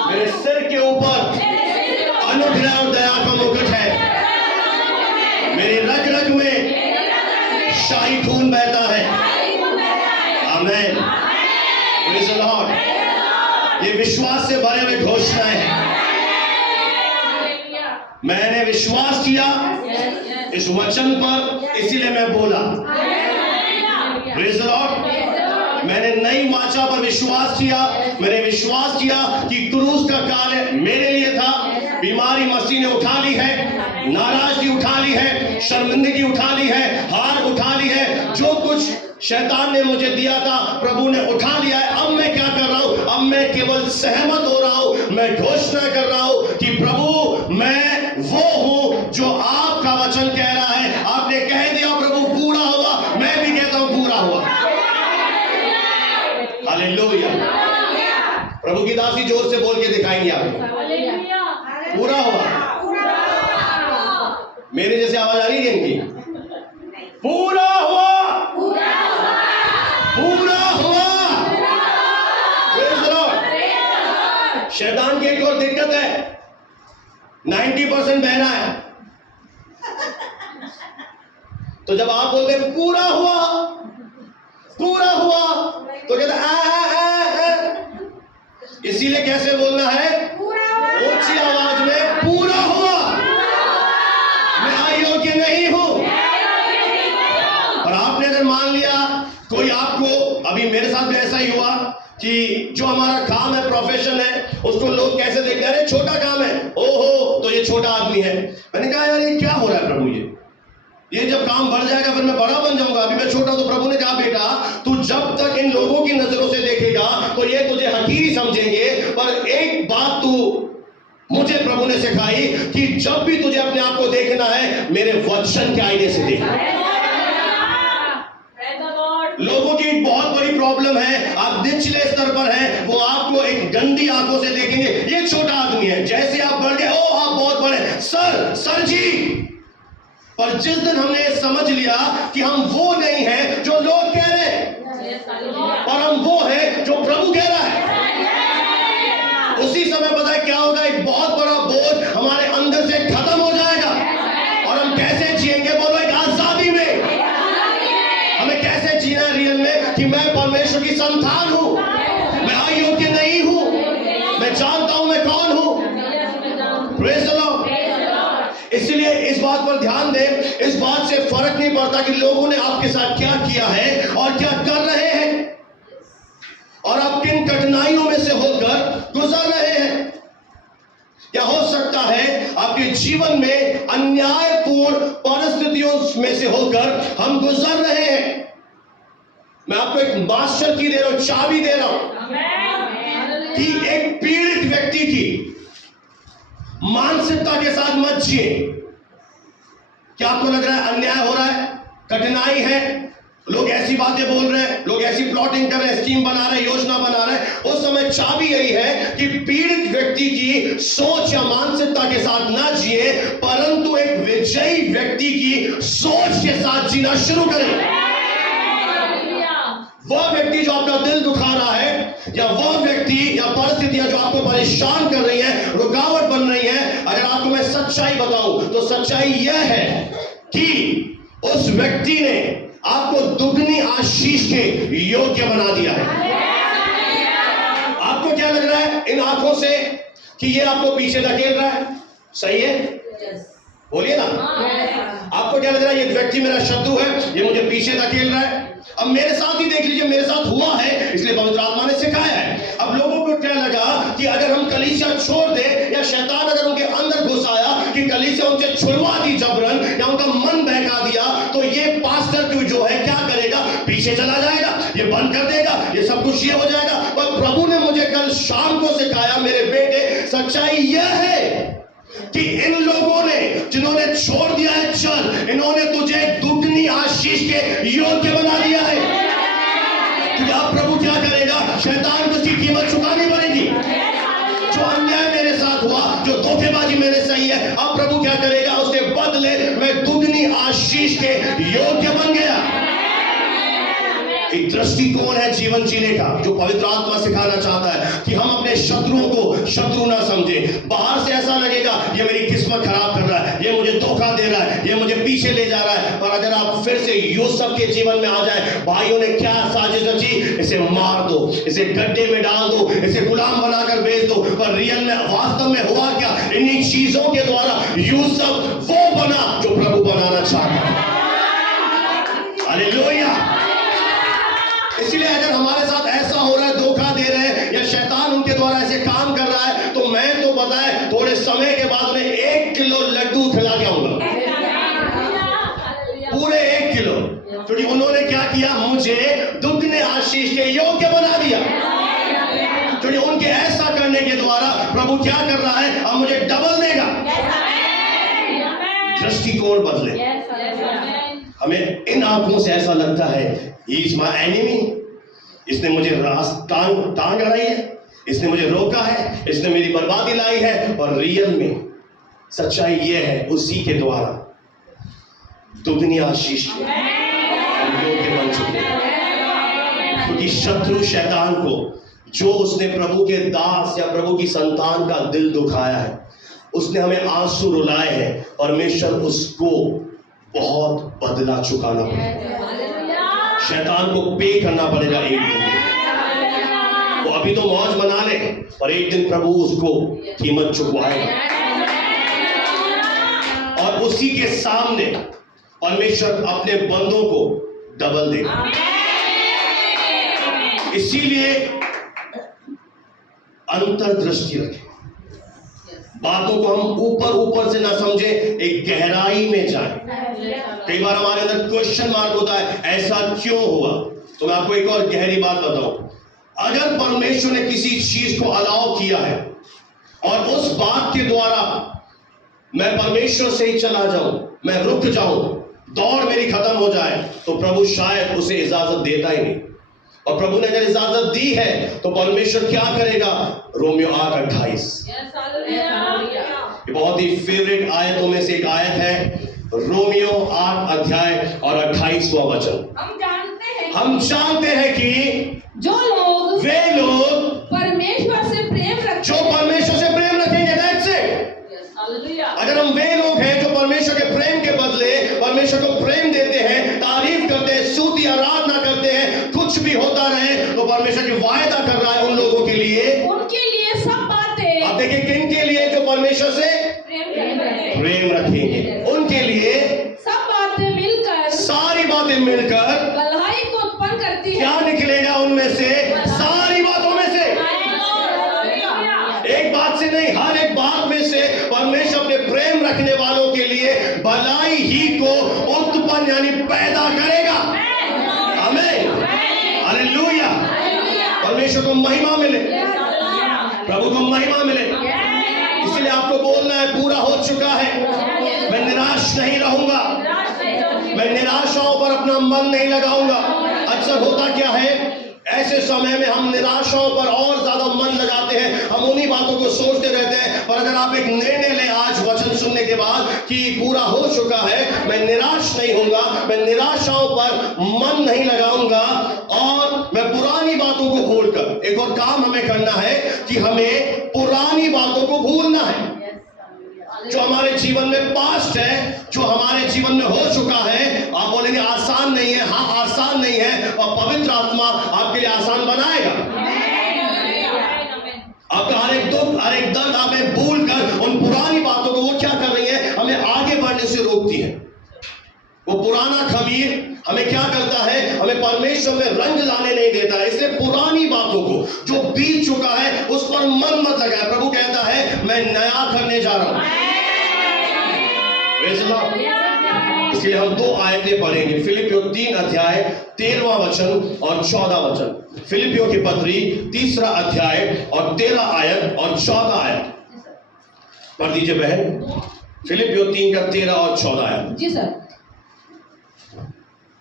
मेरे सिर के ऊपर अनुग्रह और दया का मुकुट है, मेरी रग रग में शाही खून बहता है। आमीन, प्रेज़ द लॉर्ड। ये विश्वास से भरे हुए घोषणाएं हैं। मैंने विश्वास किया इस वचन पर, इसीलिए मैं बोला। Praise the Lord. मैंने नई वाचा पर विश्वास किया, मैंने विश्वास किया कि क्रूस का कार्य मेरे लिए था, बीमारी मसीह ने उठा ली है, नाराजगी उठा ली है, शर्मिंदगी उठा ली है, हार उठा ली है, जो कुछ शैतान ने मुझे दिया था प्रभु ने उठा लिया है। अब मैं क्या कर रहा हूं? अब मैं केवल सहमत हो रहा हूं, मैं घोषणा कर रहा हूं कि प्रभु मैं वो हूं जो आपका वचन कह रहा है। आपने कह दिया प्रभु पूरा हुआ, मैं भी कहता हूं पूरा हुआ। हालेलुया। प्रभु की दासी जोर से बोल के दिखाएंगे आपको, पूरा हुआ। मेरे जैसे आवाज आ रही है इनकी, पूरा हुआ, पूरा हुआ। शैतान की एक और दिक्कत है, 90% बहना है। तो जब आप बोलते पूरा हुआ, पूरा हुआ, तो कहते इसीलिए कैसे बोलना है? ऊंची आवाज में, पूरा हुआ, मैं अयोग्य नहीं हूं। और आपने अगर मान लिया, कोई आपको, अभी मेरे साथ भी ऐसा ही हुआ कि जो हमारा काम है, प्रोफेशन है, उसको लोग कैसे देखते हैं, अरे छोटा काम है, ओहो तो ये छोटा आदमी है। मैंने कहा यार ये क्या हो रहा है प्रभु, ये जब काम बढ़ जाएगा फिर मैं बड़ा बन जाऊंगा, अभी मैं छोटा। तो प्रभु ने कहा बेटा तू जब तक इन लोगों की नजरों से देखेगा तो ये तुझे हकीर समझेंगे, पर एक बात तू मुझे प्रभु ने सिखाई कि जब भी तुझे अपने आप को देखना है, मेरे वचन के आईने से देखना। लोगों की एक बहुत बड़ी प्रॉब्लम है, आप निचले स्तर पर हैं, वो आपको एक गंदी आंखों से देखेंगे, ये छोटा आदमी है। जैसे आप बढ़ गए, ओ आप बहुत बड़े, सर जी। पर जिस दिन हमने समझ लिया कि हम वो नहीं हैं जो लोग कह रहे हैं, और हम वो हैं जो प्रभु कह रहा है, उसी समय पता है क्या होगा? एक बहुत बड़ा बोझ हमारे अंदर से खत्म हो जाएगा। और हम कैसे जिएंगे? बोलो, एक आजादी में। हमें कैसे जीना रियल में कि मैं परमेश्वर की संतान हूं, मैं अयोग्य नहीं हूं, मैं जानता हूं मैं कौन हूं। Praise the Lord. इसलिए इस बात पर ध्यान दें, इस बात से फर्क नहीं पड़ता कि लोगों ने आपके साथ क्या किया है और क्या कर रहे हैं, और आप किन कठिनाइयों में से होकर गुजर रहे हैं। या हो सकता है आपके जीवन में अन्यायपूर्ण परिस्थितियों में से होकर हम गुजर रहे हैं। मैं आपको एक मास्टर की दे रहा हूं, चाबी दे रहा हूं कि एक पीड़ित व्यक्ति की मानसिकता के साथ मत जिए। क्या आपको लग रहा है अन्याय हो रहा है, कठिनाई है, लोग ऐसी बातें बोल रहे हैं, लोग ऐसी प्लॉटिंग कर रहे हैं, स्कीम बना रहे हैं, योजना बना रहे हैं, उस समय चाबी यही है कि पीड़ित व्यक्ति की सोच या मानसिकता के साथ ना जिए, परंतु एक विजयी व्यक्ति की सोच के साथ जीना शुरू करें। वह व्यक्ति जो आपका दिल दुखा रहा है, या वह व्यक्ति या परिस्थितियां जो आपको परेशान कर रही हैं, रुकावट बन रही हैं, अगर आपको मैं सच्चाई बताऊं तो सच्चाई यह है कि उस व्यक्ति ने आपको दुगनी आशीष के योग्य बना दिया है। आपको क्या लग रहा है इन आंखों से कि ये आपको पीछे धकेल रहा है? सही है, बोलिए ना। आपको क्या लग रहा है ये व्यक्ति मेरा शत्रु है, ये मुझे पीछे धकेल रहा है? अब मेरे साथ ही देख लीजिए, मेरे साथ हुआ है, इसलिए पवित्र आत्मा ने सिखाया है। अब लोगों को क्या लगा कि अगर हम कलीसिया छोड़ दे, या शैतान अगर उनके अंदर घुस आया कि कलीसिया उनसे छुड़वा दी जबरन, या उनका मन बहका दिया, तो ये पास्टर क्यों जो है क्या करेगा? पीछे चला जाएगा, ये बंद कर देगा, ये सब कुछ ये हो जाएगा। पर प्रभु ने मुझे कल शाम को सिखाया, मेरे बेटे, सच्चाई यह है कि इन लोगों ने जिन्होंने छोड़ दिया है चल, इन्होंने तुझे दुगनी आशीष के योग्य बना दिया है। तो अब प्रभु क्या करेगा? शैतान को उसकी कीमत चुकानी पड़ेगी। जो अन्याय मेरे साथ हुआ, जो धोखेबाजी मेरे सही है, अब प्रभु क्या करेगा? उसके बदले मैं दुगनी आशीष के योग्य बन गया। एक दृष्टिकोण है जीवन जीने का जो पवित्र आत्मा सिखाना चाहता है कि हम अपने शत्रुओं को शत्रु ना समझें। बाहर से ऐसा लगेगा ये मेरी किस्मत खराब कर रहा है, ये मुझे धोखा दे रहा है, ये मुझे पीछे ले जा रहा है। पर अगर आप फिर से यूसुफ के जीवन में आ जाए, भाइयों ने क्या साजिश रची? इसे मार दो, इसे गड्ढे में डाल दो, इसे गुलाम बनाकर बेच दो। पर रियल में, वास्तव में हुआ क्या? इन्हीं चीजों के द्वारा यूसुफ वो बना जो प्रभु बनाना चाहता है। हालेलुया। इसलिए अगर हमारे साथ ऐसा हो रहा है, धोखा दे रहे हैं, या शैतान उनके द्वारा ऐसे काम कर रहा है, तो मैं तो बताए थोड़े समय के बाद में 1 किलो लड्डू खिला के आऊंगा, पूरे 1 किलो। क्योंकि उन्होंने क्या किया? मुझे दुगने आशीष के योग्य बना दिया। क्योंकि उनके ऐसा करने के द्वारा प्रभु क्या कर रहा है? अब मुझे डबल देगा। दृष्टिकोण बदले। हमें इन आंखों से ऐसा लगता है He is my enemy, इसने मुझे टांग अड़ाई है, इसने मुझे रोका है, इसने मेरी बर्बादी लाई है। और रियल में सच्चाई यह है, उसी के द्वारा दुगनी आशीष के योग्य बन चुके हैं। क्योंकि शत्रु शैतान को, जो उसने प्रभु के दास या प्रभु की संतान का दिल दुखाया है, उसने हमें आंसू रुलाए हैं, परमेश्वर उसको बहुत बदला चुकाना पड़ेगा। शैतान को पे करना पड़ेगा एक दिन। वो अभी तो मौज मना ले, पर एक दिन प्रभु उसको कीमत चुकवाएगा। और उसी के सामने परमेश्वर अपने बंदों को डबल देगा। इसीलिए अंतर्दृष्टि रखें, बातों को हम ऊपर ऊपर से ना समझे, एक गहराई में जाए। कई बार हमारे अंदर क्वेश्चन मार्क होता है, ऐसा क्यों हुआ? तो मैं आपको एक और गहरी बात बताऊं। अगर परमेश्वर ने किसी चीज को अलाउ किया है और उस बात के द्वारा मैं परमेश्वर से ही चला जाऊं, मैं रुक जाऊं, दौड़ मेरी खत्म हो जाए, तो प्रभु शायद उसे इजाजत देता ही नहीं। और प्रभु ने अगर इजाजत दी है तो परमेश्वर क्या करेगा? रोमियो 8:28, ये बहुत ही फेवरेट आयतों में से एक आयत है। रोमियो 8 अध्याय और 28वां वचन। हम जानते हैं कि जो लोग वे लोग परमेश्वर से प्रेम रखते, जो परमेश्वर से प्रेम रखेंगे, दैट्स इट। अगर हम वे लोग हैं जो परमेश्वर के प्रेम के बदले परमेश्वर को प्रेम देते हैं, तारीफ करते हैं, स्तुति आराधना करते हैं, कुछ भी होता रहे, तो परमेश्वर की वायदा कर रहा है उन लोगों के लिए, उनके लिए सब बातें। आप देखिए किन के लिए? जो परमेश्वर से प्रेम रखेंगे, उनके लिए सब बातें मिलकर, सारी बातें मिलकर भलाई को उत्पन्न करती है। क्या निकलेगा उनमें से? सारी बातों में से, एक बात से नहीं, हर एक बात में से परमेश्वर अपने प्रेम रखने वालों के लिए भलाई ही को उत्पन्न यानी पैदा करेगा। आमीन, हालेलुया। परमेश्वर को महिमा मिले, प्रभु को महिमा मिले। इसलिए आपको बोलना है, पूरा हो चुका है, मैं निराश नहीं रहूंगा, मैं निराशाओं पर अपना मन नहीं लगाऊंगा। अक्सर होता क्या है, ऐसे समय में हम निराशाओं पर और ज्यादा मन लगाते हैं, हम उन्हीं बातों को सोचते रहते हैं। पर अगर आप एक निर्णय लें आज वचन सुनने के बाद कि पूरा हो चुका है, मैं निराश नहीं होऊंगा, मैं निराशाओं पर मन नहीं लगाऊंगा, और एक और काम हमें करना है कि हमें पुरानी बातों को भूलना है। जो हमारे जीवन में पास्ट है, जो हमारे जीवन में हो चुका है। आप बोलेंगे आसान नहीं है, हाँ आसान नहीं है, और पवित्र आत्मा आपके लिए आसान बनाएगा। आपका हर एक दुख, हर एक दर्द हमें भूल कर उन पुरानी बातों को वो क्या कर रही है, हमें आगे बढ़ने से रोकती है। वो पुराना खमीर हमें क्या करता है, हमें परमेश्वर में रंग लाने नहीं देता है। इसलिए पुरानी बातों को जो बीत चुका है उस पर मन मत लगाए। प्रभु कहता है मैं नया करने जा रहा हूं। इसलिए हम 2 आयतें पढ़ेंगे, फिलिपियों 3 अध्याय 13वां वचन और 14 वचन। फिलिपियों की पत्री 3 अध्याय और 13 आयत और 14 आयत पढ़ दीजिए बहन। फिलिपियों 3 का 13 और 14 आयत। जी सर।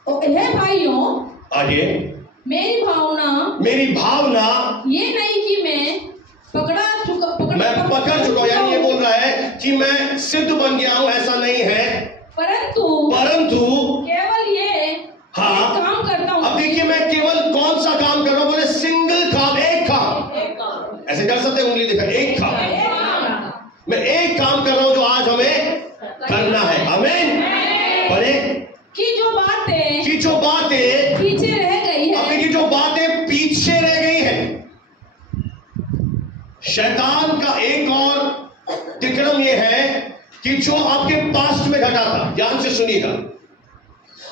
हे भाइयों, आगे मेरी भावना ये नहीं कि मैं मैं पकड़ चुका हूं, यानी ये बोल रहा है कि मैं सिद्ध बन गया हूं, ऐसा नहीं है, परंतु केवल ये हाँ काम करता हूं। अब देखिए मैं केवल कौन सा काम कर रहा हूं, बोले सिंगल काम, एक काम। ऐसे कर सकते हैं, उंगली दिखा, एक काम। मैं एक काम कर रहा हूं जो आज हमें करना है। आमीन। पढ़े कि जो बातें पीछे रह गई है। अब देखिए जो बातें पीछे रह गई हैं। शैतान का एक और तिक्रम यह है कि जो आपके पास्ट में घटा था, ध्यान से सुनिएगा,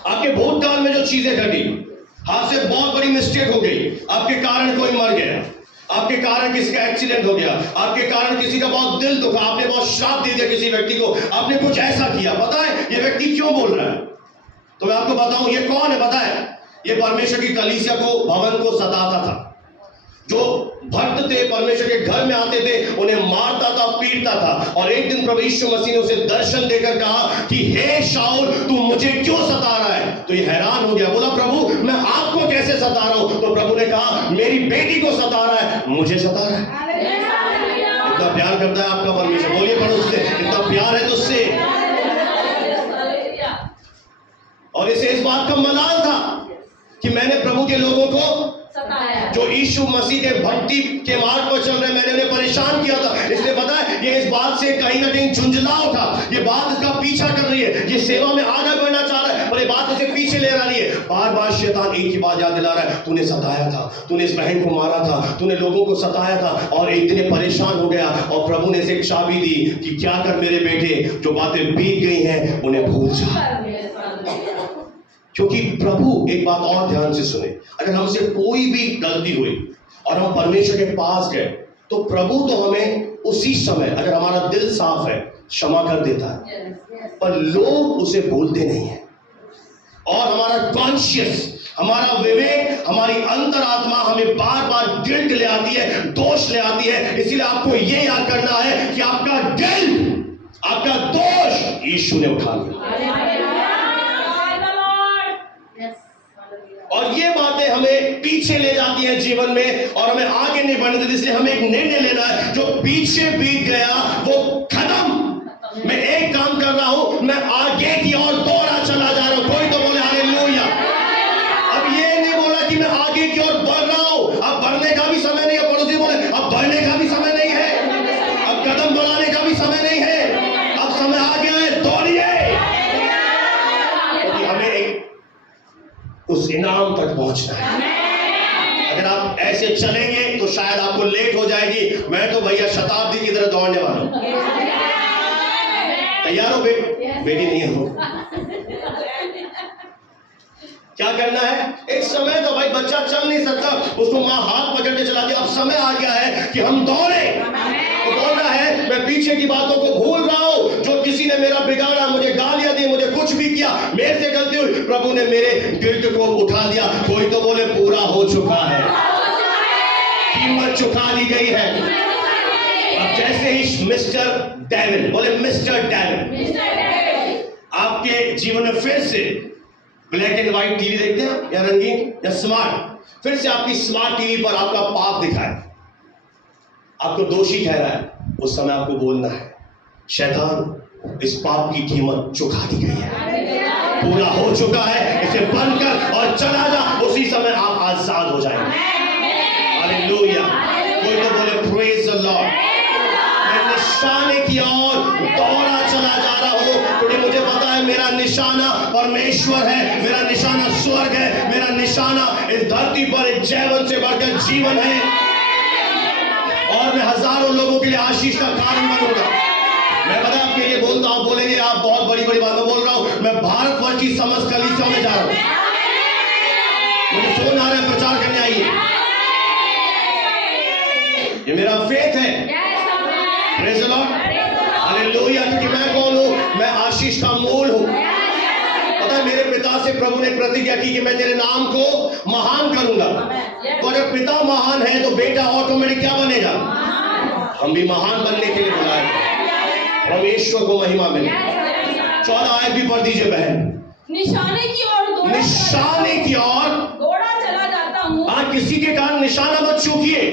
आपके भूतकाल में जो चीजें घटी, आपसे बहुत बड़ी मिस्टेक हो गई, आपके कारण कोई मर गया, आपके कारण किसी का एक्सीडेंट हो गया, आपके कारण किसी का बहुत दिल दुखा, आपने बहुत श्राप दे दिया किसी व्यक्ति को, आपने कुछ ऐसा किया। पता है ये व्यक्ति क्यों बोल रहा है? तो मैं आपको बताऊं ये कौन है। पता है ये परमेश्वर की कलीसिया को, भवन को सताता था। जो भक्त थे, परमेश्वर के घर में आते थे, उन्हें मारता था, पीटता था। और एक दिन प्रभु यीशु मसीह ने उसे दर्शन देकर कहा कि हे शाऊल, तू मुझे क्यों सता रहा है? तो ये हैरान हो गया, बोला प्रभु मैं आपको कैसे सता रहा हूं? तो प्रभु ने कहा मेरी बेटी को सता रहा है, मुझे सता रहा है। इतना प्यार करता है आपका परमेश्वर, बोलिए पड़ोस से, इतना प्यार है तुझसे। और इसे इस बात का मलाल था कि मैंने प्रभु के लोगों को जो यीशु मसीह के भक्ति के मार्ग पर चल रहे, मैंने उन्हें परेशान किया था। इसलिए पता है ये इस बात से कहीं ना कहीं झुंझलाव था, ये बात इसका पीछा कर रही है, ये सेवा में आगे बढ़ना चाह रहा है, पर ये बात इसे पीछे ले रही है। बार बार शैतान एक ही बात याद दिला रहा है, तूने सताया था, तूने इस बहन को मारा था, तूने लोगों को सताया था। और एक दिन परेशान हो गया और प्रभु ने इसे एक चाबी दी कि क्या कर मेरे बेटे, जो बातें बीत गई हैं उन्हें भूल जा। क्योंकि प्रभु, एक बात और ध्यान से सुने, अगर हमसे कोई भी गलती हुई और हम परमेश्वर के पास गए तो प्रभु तो हमें उसी समय, अगर हमारा दिल साफ है, क्षमा कर देता है। पर लोग उसे भूलते नहीं है। और हमारा कॉन्शियस, हमारा विवेक, हमारी अंतरात्मा हमें बार बार गिल्ट ले आती है, दोष ले आती है। इसीलिए आपको यह याद करना है कि आपका गिल्ट, आपका दोष यीशु ने उठा लिया। और ये बातें हमें पीछे ले जाती हैं जीवन में और हमें आगे नहीं बढ़ने देती। इसलिए हमें एक निर्णय लेना है, जो पीछे बीत गया वो खत्म। मैं एक काम कर रहा हूं, मैं आगे की ओर दौड़ा चला जा रहा हूं। कोई तो बोले हालेलुया। अब ये नहीं बोला कि मैं आगे की ओर बढ़ रहा हूं, अब बढ़ने का भी समय नहीं है। पड़ोसी बोले अब बढ़ने का भी समय नहीं है, अब कदम बढ़ाने का भी समय नहीं है, अब समय आ गया है, दौड़िए। हमें एक उस इनाम तक पहुंचना है। अगर आप ऐसे चलेंगे तो शायद आपको लेट हो जाएगी। मैं तो भैया शताब्दी की तरह दौड़ने वाला हूं। तैयार हो बेटी नहीं हो? क्या करना है? एक समय तो भाई बच्चा चल नहीं सकता, उसको मां हाथ पकड़ के चलाती। अब समय आ गया है कि हम दौड़े। तो बोल रहा है मैं पीछे की बातों को भूल रहा हूं, जो किसी ने मेरा बिगाड़ा, मुझे गालियां दी, मुझे कुछ भी किया, मेरे से गलती हुई, प्रभु ने मेरे गिल्ट को उठा दिया। कोई तो बोले पूरा हो चुका है, कीमत चुका दी गई है। अब जैसे ही मिस्टर डेविल, बोले मिस्टर डेविल, आपके जीवन में फिर से ब्लैक एंड व्हाइट टीवी देखते हैं या रंगीन या स्मार्ट, फिर से आपकी स्मार्ट टीवी पर आपका पाप दिखाए, आपको दोषी ठहरा है, उस समय आपको बोलना है शैतान इस पाप की कीमत चुका दी गई है, पूरा हो चुका है, इसे बंद कर और चला जा। उसी समय आप आजाद हो जाएंगे। हालेलुया। निशाना परमेश्वर है, मेरा निशाना स्वर्ग है, मेरा निशाना इस धरती पर एक जीवन से बढ़कर जीवन है, और मैं हजारों लोगों के लिए आशीष का कारण बनूंगा। मैं बता आपके लिए बोलता हूं, बोलेंगे आप बहुत बड़ी बड़ी बातें बोल रहा हूं, मैं भारतवर्ष की समस्त कलीसियाओं में जा रहा हूं, मुझे फोन आ रहा है प्रचार करने आइए। ये मेरा फेथ है, प्रेज़ द लॉर्ड, हालेलुया। क्योंकि मैं कौन हूं? मैं आशीष का मूल हूं। पता है मेरे पिता से प्रभु ने प्रतिज्ञा की कि मैं तेरे नाम को महान करूंगा। तो अगर पिता महान है तो बेटा ऑटोमेटिक क्या बनेगा? हम भी महान बनने के लिए बुलाए गए। परमेश्वर को महिमा मिले। 14 आयत भी पढ़ दीजिए बहन। निशाने की ओर निशाने की ओर दौड़ा चला जाता हूँ। आप किसी के कारण निशाना मत चूकिए,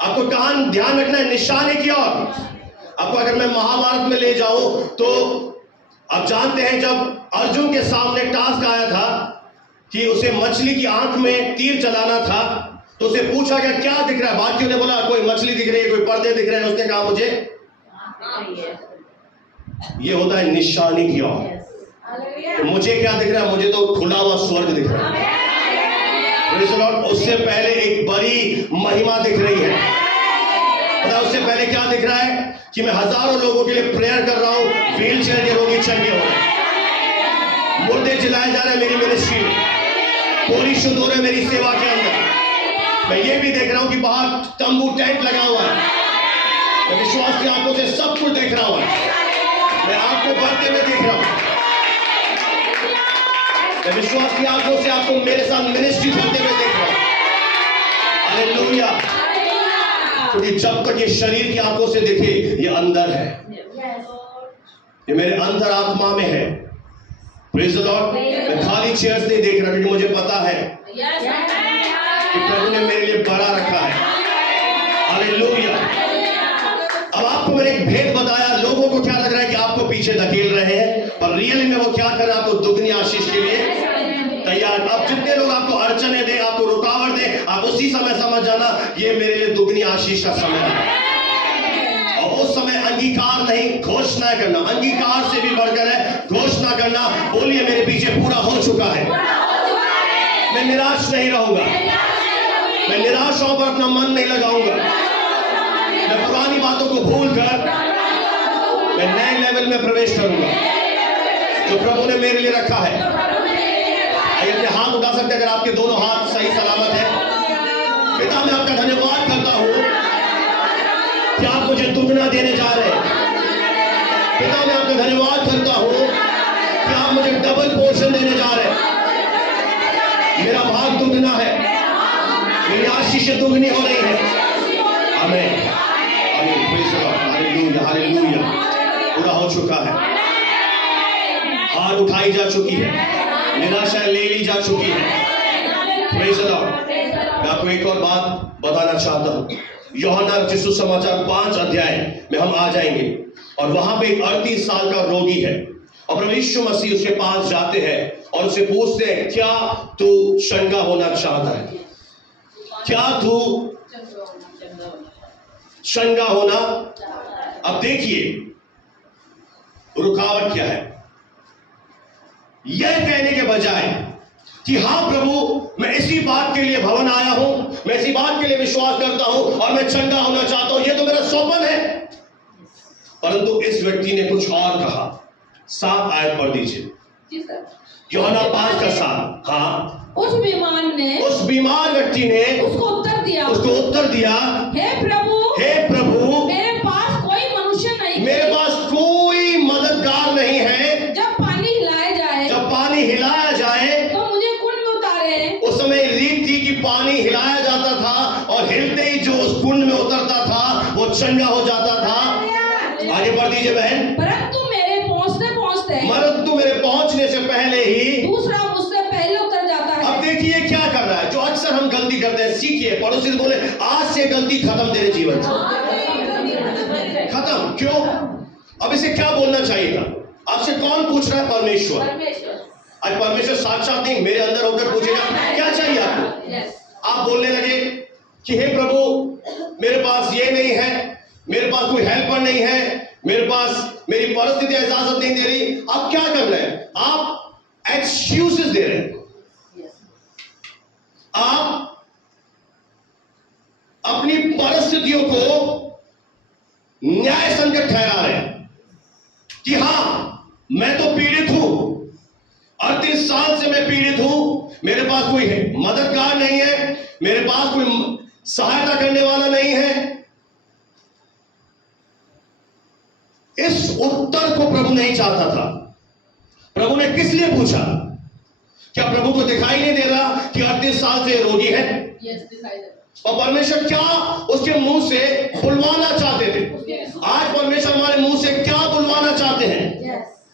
आपको कान ध्यान रखना है निशाने की ओर। आपको अगर मैं महाभारत में ले जाऊं तो आप जानते हैं जब अर्जुन के सामने टास्क आया था कि उसे मछली की आंख में तीर चलाना था, तो उसे पूछा गया क्या दिख रहा है? बाकियों ने बोला कोई मछली दिख रही है, कोई पर्दे दिख रहे हैं। उसने कहा मुझे ये होता है निशानी की ओर। तो मुझे क्या दिख रहा है? मुझे तो खुला हुआ स्वर्ग दिख रहा है। Praise the Lord. उससे पहले एक बड़ी महिमा दिख रही है। पता उससे पहले क्या दिख रहा है? कि मैं हजारों लोगों के लिए प्रेयर कर रहा हूं, व्हील चेयर के रोगी चंगे हो रहे हैं, मुर्दे जिलाए जा रहे हैं मेरी मिनिस्ट्री में, कोरी शुद्ध हो रहे हैं मेरी सेवा के अंदर। मैं ये भी देख रहा हूं कि बाहर तंबू टेंट लगा हुआ है, मैं विश्वास की आंखों से सब कुछ देख रहा हूं। मैं आपको बढ़ते हुए देख रहा हूं, मैं विश्वास की आंखों से आपको मेरे साथ मिनिस्ट्री करते हुए देख रहा हूं। हालेलुया। क्योंकि जब तक ये शरीर की आंखों से देखे, ये अंदर है, ये मेरे अंदर आत्मा में है। Praise the Lord. मैं खाली चेयर्स नहीं देख रहा, क्योंकि मुझे पता है कि प्रभु ने मेरे लिए बड़ा रखा है। हालेलुया। अब आपको मैंने एक भेद बताया, लोगों को क्या लग रहा है कि आपको पीछे धकेल रहे हैं, पर रियली में वो क्या कर रहे हैं? आपको दुगनी आशीष के लिए तैयार। अब जितने लोग आपको अड़चने दे, आपको रुकावट दे, आप उसी समय समझ जाना ये मेरे लिए दुगनी आशीष का समय है। और उस समय अंगीकार नहीं, घोषणा करना। अंगीकार से भी बढ़कर है घोषणा करना। बोलिए मेरे पीछे पूरा हो चुका है, मैं निराश नहीं रहूंगा, मैं निराशाओं पर अपना मन नहीं लगाऊंगा, मैं पुरानी बातों को भूलकर मैं नए लेवल में प्रवेश करूंगा जो प्रभु ने मेरे लिए रखा है। अपने हाथ उठा सकते अगर आपके दोनों हाथ सही सलामत है। पिता मैं आपका धन्यवाद करता हूं कि आप मुझे दुगना देने जा रहे हैं। पिता मैं आपका धन्यवाद करता हूं कि आप मुझे डबल पोर्शन देने जा रहे हैं। मेरा भाग दुगना है, मेरी आशीष दुगनी हो रही है। आमीन आमीन। Praise the Lord. Hallelujah hallelujah. पूरा हो चुका है, हार उठाई जा चुकी है, निराशा ले ली जा चुकी है। Praise the Lord. मैं आपको एक और बात बताना चाहता हूं। यूहन्ना रचित सुसमाचार 5 अध्याय में हम आ जाएंगे, और वहां पे एक 38 साल का रोगी है, और प्रभु यीशु मसीह उसके पास जाते हैं और उससे पूछते हैं क्या तू चंगा होना चाहता है? क्या तू चंगा होना? अब देखिए रुकावट क्या है। यह कहने के बजाय कि हाँ प्रभु मैं इसी बात के लिए भवन आया हूं, मैं इसी बात के लिए विश्वास करता हूं और मैं चंगा होना चाहता हूं, यह तो मेरा स्वप्न है। परंतु इस व्यक्ति ने कुछ और कहा। 7 आयत पढ़ दीजिए। यूहन्ना 5:7। हाँ। उस बीमार व्यक्ति ने उसको उत्तर दिया, हे प्रभु मेरे पास कोई मनुष्य नहीं, मेरे पास कोई मददगार नहीं है। जब पानी हिलाया जाए तो मुझे कुंड में उतारे। उस समय रीत थी कि पानी हिलाया जाता था और हिलते ही जो उस कुंड में उतरता था वो चंगा हो जाता था। आगे बढ़ दीजिए बहन। परंतु मेरे पहुंचने से पहले ही दूसरा मुझसे पहले उतर जाता है। अब देखिए क्या कर रहा है, जो अक्सर हम गलती करते हैं। सीखिए, पड़ोसी से बोले आज से गलती खत्म तेरे जीवन से। खत्म। क्यों? अब इसे क्या बोलना चाहिए था? आपसे कौन पूछ रहा है? परमेश्वर। आज परमेश्वर साक्षात नहीं मेरे अंदर होकर पूछेगा क्या चाहिए आपको। आप बोलने लगे कि हे प्रभु मेरे पास ये नहीं है, मेरे पास कोई हेल्पर नहीं है, मेरे पास मेरी परिस्थितियां इजाजत नहीं दे रही, आप क्या कर रहे हैं? आप एक्सक्यूजेस दे रहे हैं। आप अपनी परिस्थितियों को न्याय संकट ठहरा रहे हैं कि हां मैं तो पीड़ित हूं, 38 साल से मैं पीड़ित हूं, मेरे पास कोई मददगार नहीं है, मेरे पास कोई सहायता करने वाला नहीं है। इस उत्तर को प्रभु नहीं चाहता था। प्रभु ने किस लिए पूछा? क्या प्रभु को दिखाई नहीं दे रहा कि 38 साल से रोगी है? और परमेश्वर क्या उसके मुंह से बुलवाना चाहते थे? आज परमेश्वर हमारे मुंह से क्या बुलवाना चाहते हैं?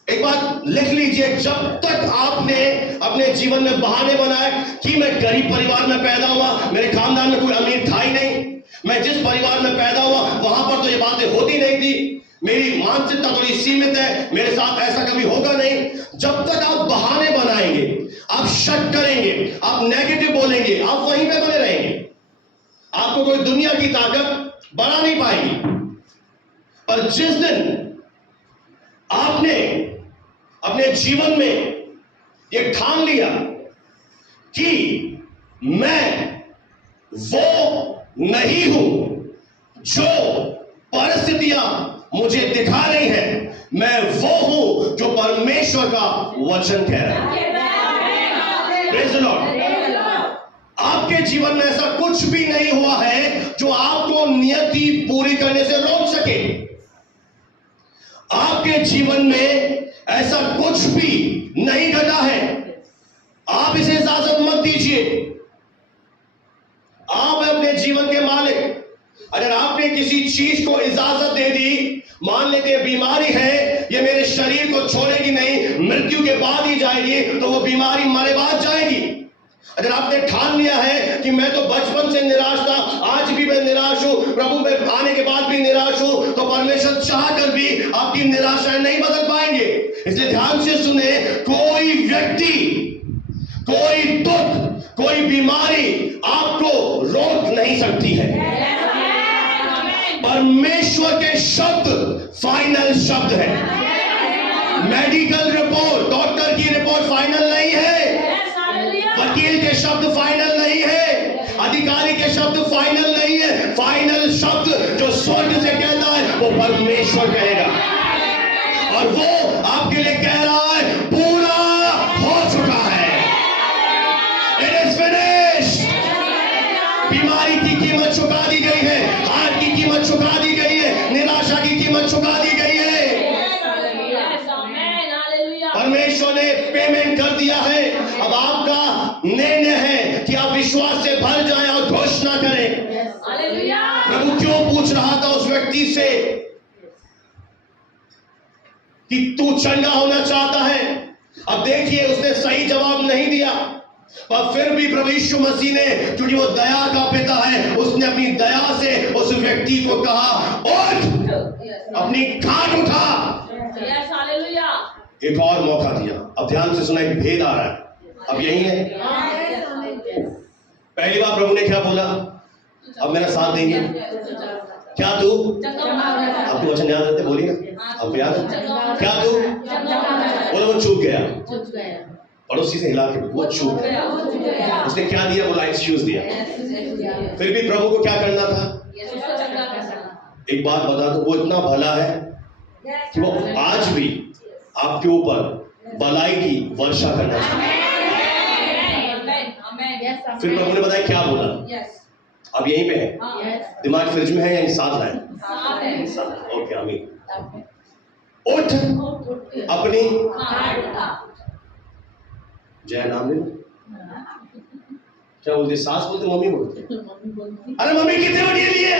एक बात लिख लीजिए, जब तक आपने अपने जीवन में बहाने बनाए कि मैं गरीब परिवार में पैदा हुआ, मेरे खानदान में कोई अमीर था ही नहीं, मैं जिस परिवार में पैदा हुआ वहां पर तो ये बातें होती नहीं थी, मेरी मानसिकता थोड़ी सीमित है, मेरे साथ ऐसा कभी होगा नहीं, जब तक आप बहाने बनाएंगे, आप शक करेंगे, आप नेगेटिव बोलेंगे, आप वहीं पे बने रहेंगे। आपको कोई दुनिया की ताकत बढ़ा नहीं पाएगी। पर जिस दिन आपने अपने जीवन में ये ठान लिया कि मैं वो नहीं हूं जो परिस्थितियां मुझे दिखा रही है, मैं वो हूं जो परमेश्वर का वचन कह रहा है। Praise the Lord. आपके जीवन में ऐसा कुछ भी नहीं हुआ है जो आपको नियति पूरी करने से रोक सके। आपके जीवन में ऐसा कुछ भी नहीं घटा है। आप इसे इजाजत मत दीजिए। आप अपने जीवन के मालिक। अगर आपने किसी चीज को इजाजत दे दी, मान लेते हैं बीमारी है, ये मेरे शरीर को छोड़ेगी नहीं, मृत्यु के बाद ही जाएगी, तो वो बीमारी मरे बाद जाएगी। अगर आपने ठान लिया है कि मैं तो बचपन से निराश था, आज भी मैं निराश हूं, प्रभु में आने के बाद भी निराश हूं, तो परमेश्वर चाह कर भी आपकी निराशाएं नहीं बदल पाएंगे। इसलिए ध्यान से सुने, कोई व्यक्ति, कोई दुख, कोई बीमारी आपको रोक नहीं सकती है। परमेश्वर के शब्द फाइनल शब्द है। मेडिकल रिपोर्ट, डॉक्टर की रिपोर्ट फाइनल नहीं है, वकील के शब्द फाइनल नहीं है, अधिकारी के शब्द फाइनल नहीं है। फाइनल शब्द जो स्वर्ग से कहता है वो परमेश्वर कहेगा, और वो आपके लिए कह रहा है पूरा हो चुका है। It is finished. बीमारी की कीमत चुका दी गई है, हार की कीमत चुका दी गई है, निराशा की कीमत चुका दी गई है। परमेश्वर ने पेमेंट कर दिया है। अब आपका निर्णय है कि आप विश्वास से भर जाएं और घोषणा करें। प्रभु क्यों पूछ रहा था उस व्यक्ति से कि तू चंगा होना चाहता है? अब देखिए, उसने सही जवाब नहीं दिया, पर फिर भी प्रभु यीशु मसीह ने, क्योंकि वो दया का पिता है, उसने अपनी दया से उस व्यक्ति को कहा, उठ, अपनी खाट उठा। एक और मौका दिया। अब ध्यान से सुना, एक भेद आ रहा है। अब यही है। पहली बार प्रभु ने क्या बोला? अब मेरा साथ देंगे क्या तू? आपको वचन याद रहते? बोलिए ना, आपको याद है क्या तू? बोले वो चूक गया। पड़ोसी से हिला के वो चूक गया। उसने क्या दिया? बोला एक्सक्यूज दिया। फिर भी प्रभु को क्या करना था? एक बात बता दो, वो इतना भला है कि वो आज भी आपके ऊपर भलाई की वर्षा करना चाहता है। फिर प्रभु ने बताया क्या बोला? अब यहीं पे है, दिमाग फ्रिज में है या साथ है? ओके, आमीन। उठ, अपनी जय नाम ले। क्या बोलते? सास बोलते, मम्मी बोलते? अरे मम्मी कितने बड़ी लिए,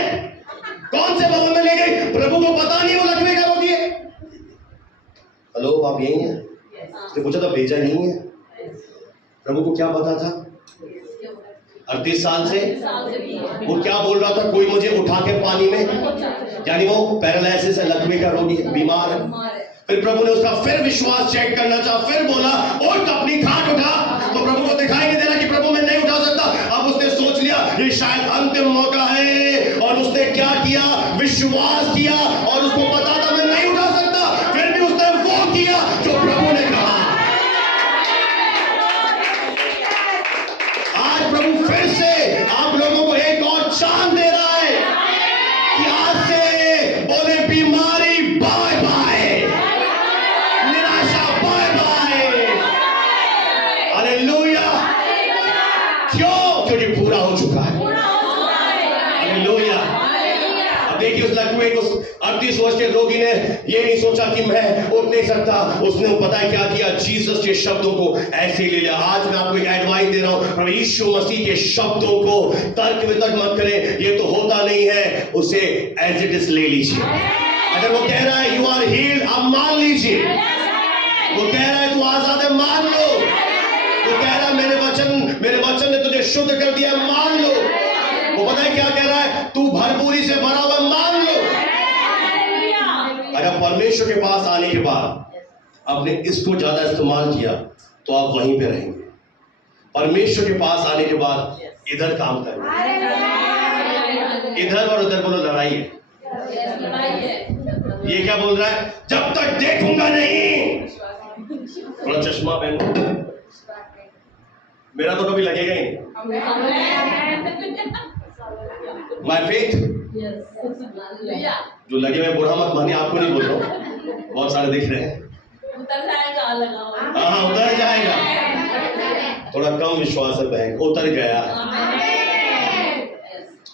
कौन से बाबा में ले गई? प्रभु को पता नहीं वो लकवे का रोगी है। हेलो, आप यही हैं? उसने पूछा था, भेजा नहीं है? प्रभु को क्या पता था? 38 साल से वो क्या बोल रहा था? कोई मुझे उठा के पानी में, यानी वो पैरालिसिस है, लकवे का रोगी है, बीमार है। फिर प्रभु ने उसका फिर विश्वास चेक करना चाहा, फिर बोला उठ, अपनी खाट उठा। तो प्रभु को दिखाई नहीं दे रहा कि प्रभु मैं नहीं उठा सकता। अब उसने सोच लिया ये शायद अंतिम मौका है, और उसने क्या किया? विश्वास किया, और उसको पता था मैं नहीं हालेलुया। अब देखिए उस लड़के को 38 वर्ष के रोगी ने ये नहीं सोचा कि मैं उठ नहीं सकता, उसने पता है क्या किया, जीसस के शब्दों को ऐसे ही ले लिया। आज मैं आपको एक एडवाइस दे रहा हूं, प्रभु यीशु मसीह के शब्दों को तर्क वितर्क मत करें, ये तो होता नहीं है, उसे एज इट इज ले लीजिए। अगर वो कह रहा है यू आर हील्ड, आप मान लीजिए। वो कह रहा है तू आजाद है, मान लो। वो कह रहा है मेरे वचन ने तुझे शुद्ध कर दिया, मान लो। वो पता है क्या कह रहा है, तू भरपूरी से भरा हुआ, मान लो। अगर परमेश्वर के पास आने के बाद आपने इसको ज्यादा इस्तेमाल किया तो आप वहीं पे रहेंगे। परमेश्वर के पास आने के बाद इधर काम करेंगे, इधर और उधर बोलो लड़ाई है। ये क्या बोल रहा है, जब तक देखूंगा नहीं। थोड़ा चश्मा पहनो, मेरा तो कभी लगेगा ही नहीं। माय फेथ जो लगे हुए बूढ़ा मत मानिए, आपको नहीं बोल रहा हूं, बहुत सारे दिख रहे हैं। हाँ उतर जाएगा, थोड़ा कम विश्वास है बहन, उतर गया।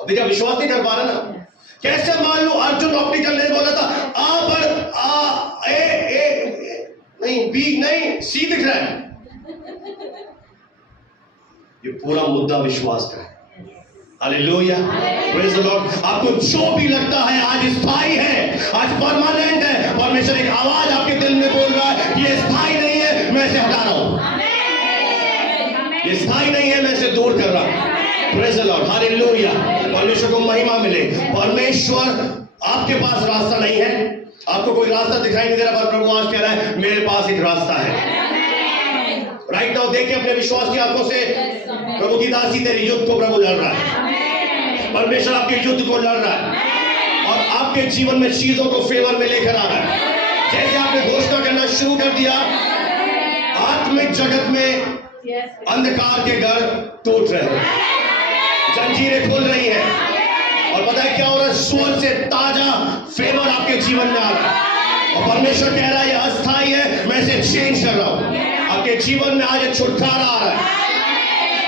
अब देखिए विश्वास नहीं कर पा रहा ना, कैसे मान लो अर्जुन नौकरी करने बोला था, आ पर आ ए नहीं, बी नहीं, सी दिख रहा है। ये पूरा मुद्दा विश्वास का है। Hallelujah, praise the Lord. आपको जो भी लगता है आज स्थायी है, आज परमानेंट है, परमेश्वर एक आवाज आपके दिल में बोल रहा है ये स्थायी नहीं है, मैं इसे हटा रहा हूं। ये स्थायी नहीं है, मैं इसे दूर कर रहा हूं। Praise the Lord, hallelujah. परमेश्वर को महिमा मिले। परमेश्वर आपके पास रास्ता नहीं है, आपको कोई रास्ता दिखाई नहीं दे रहा, पर प्रभु आज कह रहा है मेरे पास एक रास्ता है। राइट नाउ देखिए अपने विश्वास की आंखों से, प्रभु की दासी तेरे युद्ध को प्रभु लड़ रहा है। परमेश्वर आपके युद्ध को लड़ रहा है और आपके जीवन में चीजों को फेवर में लेकर आ रहा है। जैसे आपने घोषणा करना शुरू कर दिया, आत्मिक जगत में अंधकार के घर टूट रहे हैं, जंजीरें खुल रही हैं, और पता है क्या हो रहा है, स्वर से ताजा फेवर आपके जीवन में आ रहा है। और परमेश्वर कह रहा है ये अस्थायी है, मैं इसे चेंज कर रहा हूं। आपके जीवन में आज एक छुटकारा आ रहा है,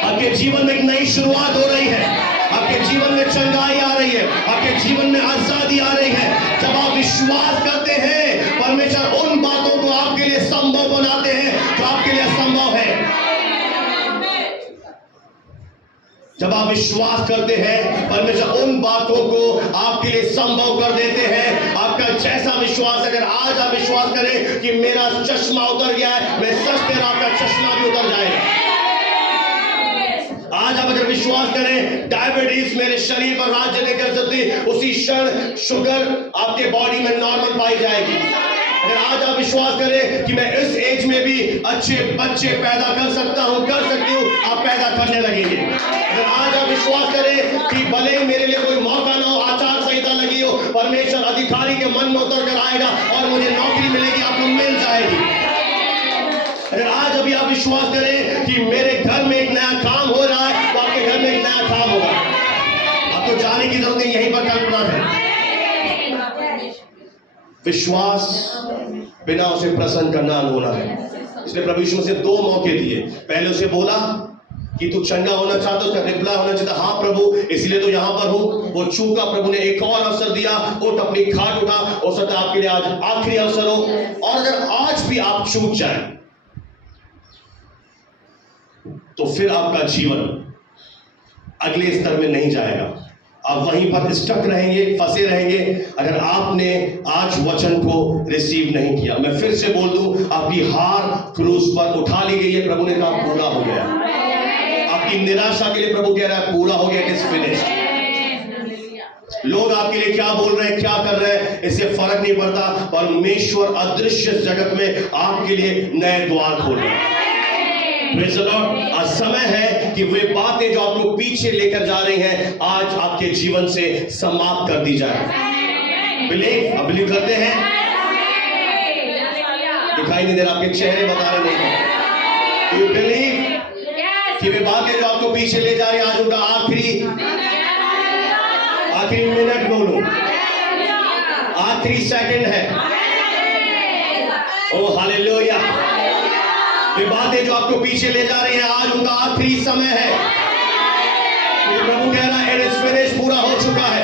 आपके जीवन में एक नई शुरुआत हो रही है, आपके जीवन में चंगाई आ रही है, आपके जीवन में आजादी आ रही है। जब आप विश्वास करते हैं, परमेश्वर उन बातों को आपके लिए संभव बनाते हैं जो आपके लिए असंभव है। जब आप विश्वास करते हैं, परमेश्वर उन बातों को आपके लिए संभव कर देते हैं। आपका जैसा विश्वास, अगर आज आप विश्वास करें कि मेरा चश्मा उतर गया है, मैं सच कह रहा हूं आपका चश्मा भी उतर जाएगा। आज आप अगर विश्वास करें डायबिटीज मेरे शरीर पर राज्य नहीं कर सकती, उसी क्षण शुगर आपके बॉडी में नॉर्मल पाई जाएगी। अगर आज आप विश्वास करें कि मैं इस एज में भी अच्छे बच्चे पैदा कर सकता हूं, कर सकती हूं, आप पैदा करने लगेंगे। अगर आज आप विश्वास करें कि भले मेरे लिए कोई मौका ना हो, आचार संहिता लगी हो, परमेश्वर अधिकारी के मन में उतर कर आएगा और मुझे नौकरी मिलेगी, आपको मिल जाएगी। अगर आज अभी आप विश्वास करें कि मेरे घर में एक नया काम हो रहा है, तो आपके घर में एक नया काम होगा। आपको जाने की जरूरत नहीं, यहीं पर कल्पना है। विश्वास बिना उसे प्रसन्न करना अनहोना है। इसलिए प्रभु यीशु मसीह 2 मौके दिए। पहले उसे बोला कि तू चंगा होना चाहता है, उसका रिप्लाई होना चाहिए हाँ प्रभु, इसलिए तो यहां पर हूं। वो चूका, प्रभु ने एक और अवसर दिया, उठ अपनी खाट उठा। हो सकता है आपके लिए आज आखिरी अवसर हो, और अगर आज भी आप चूक जाए तो फिर आपका जीवन अगले स्तर में नहीं जाएगा, आप वहीं पर स्टक रहेंगे, फंसे रहेंगे, अगर आपने आज वचन को रिसीव नहीं किया। मैं फिर से बोल दूं, आपकी हार क्रूस पर उठा ली गई है, प्रभु ने कहा पूरा हो गया। आपकी निराशा के लिए प्रभु कह रहा है पूरा हो गया, इट इज फिनिश्ड। लोग आपके लिए क्या बोल रहे हैं, क्या कर रहे हैं, इससे फर्क नहीं पड़ता। परमेश्वर अदृश्य जगत में आपके लिए नए द्वार खोल रहे हैं। Praise the Lord. आज समय है कि वे बातें जो आपको पीछे लेकर जा रही हैं, आज आपके जीवन से समाप्त कर दी जाए। बिलीव करते हैं? दिखाई नहीं दे रहा, आपके चेहरे बता रहे नहीं है। यू बिलीव कि वे बातें जो आपको पीछे ले जा रही हैं, आज उनका आखिरी मिनट बोलो, आखिरी सेकंड है। ओ हालेलुया। वे बातें जो आपको पीछे ले जा रही हैं, आज उनका आखिरी समय है। प्रभु कह रहा है इट इज फिनिश्ड, पूरा हो चुका है।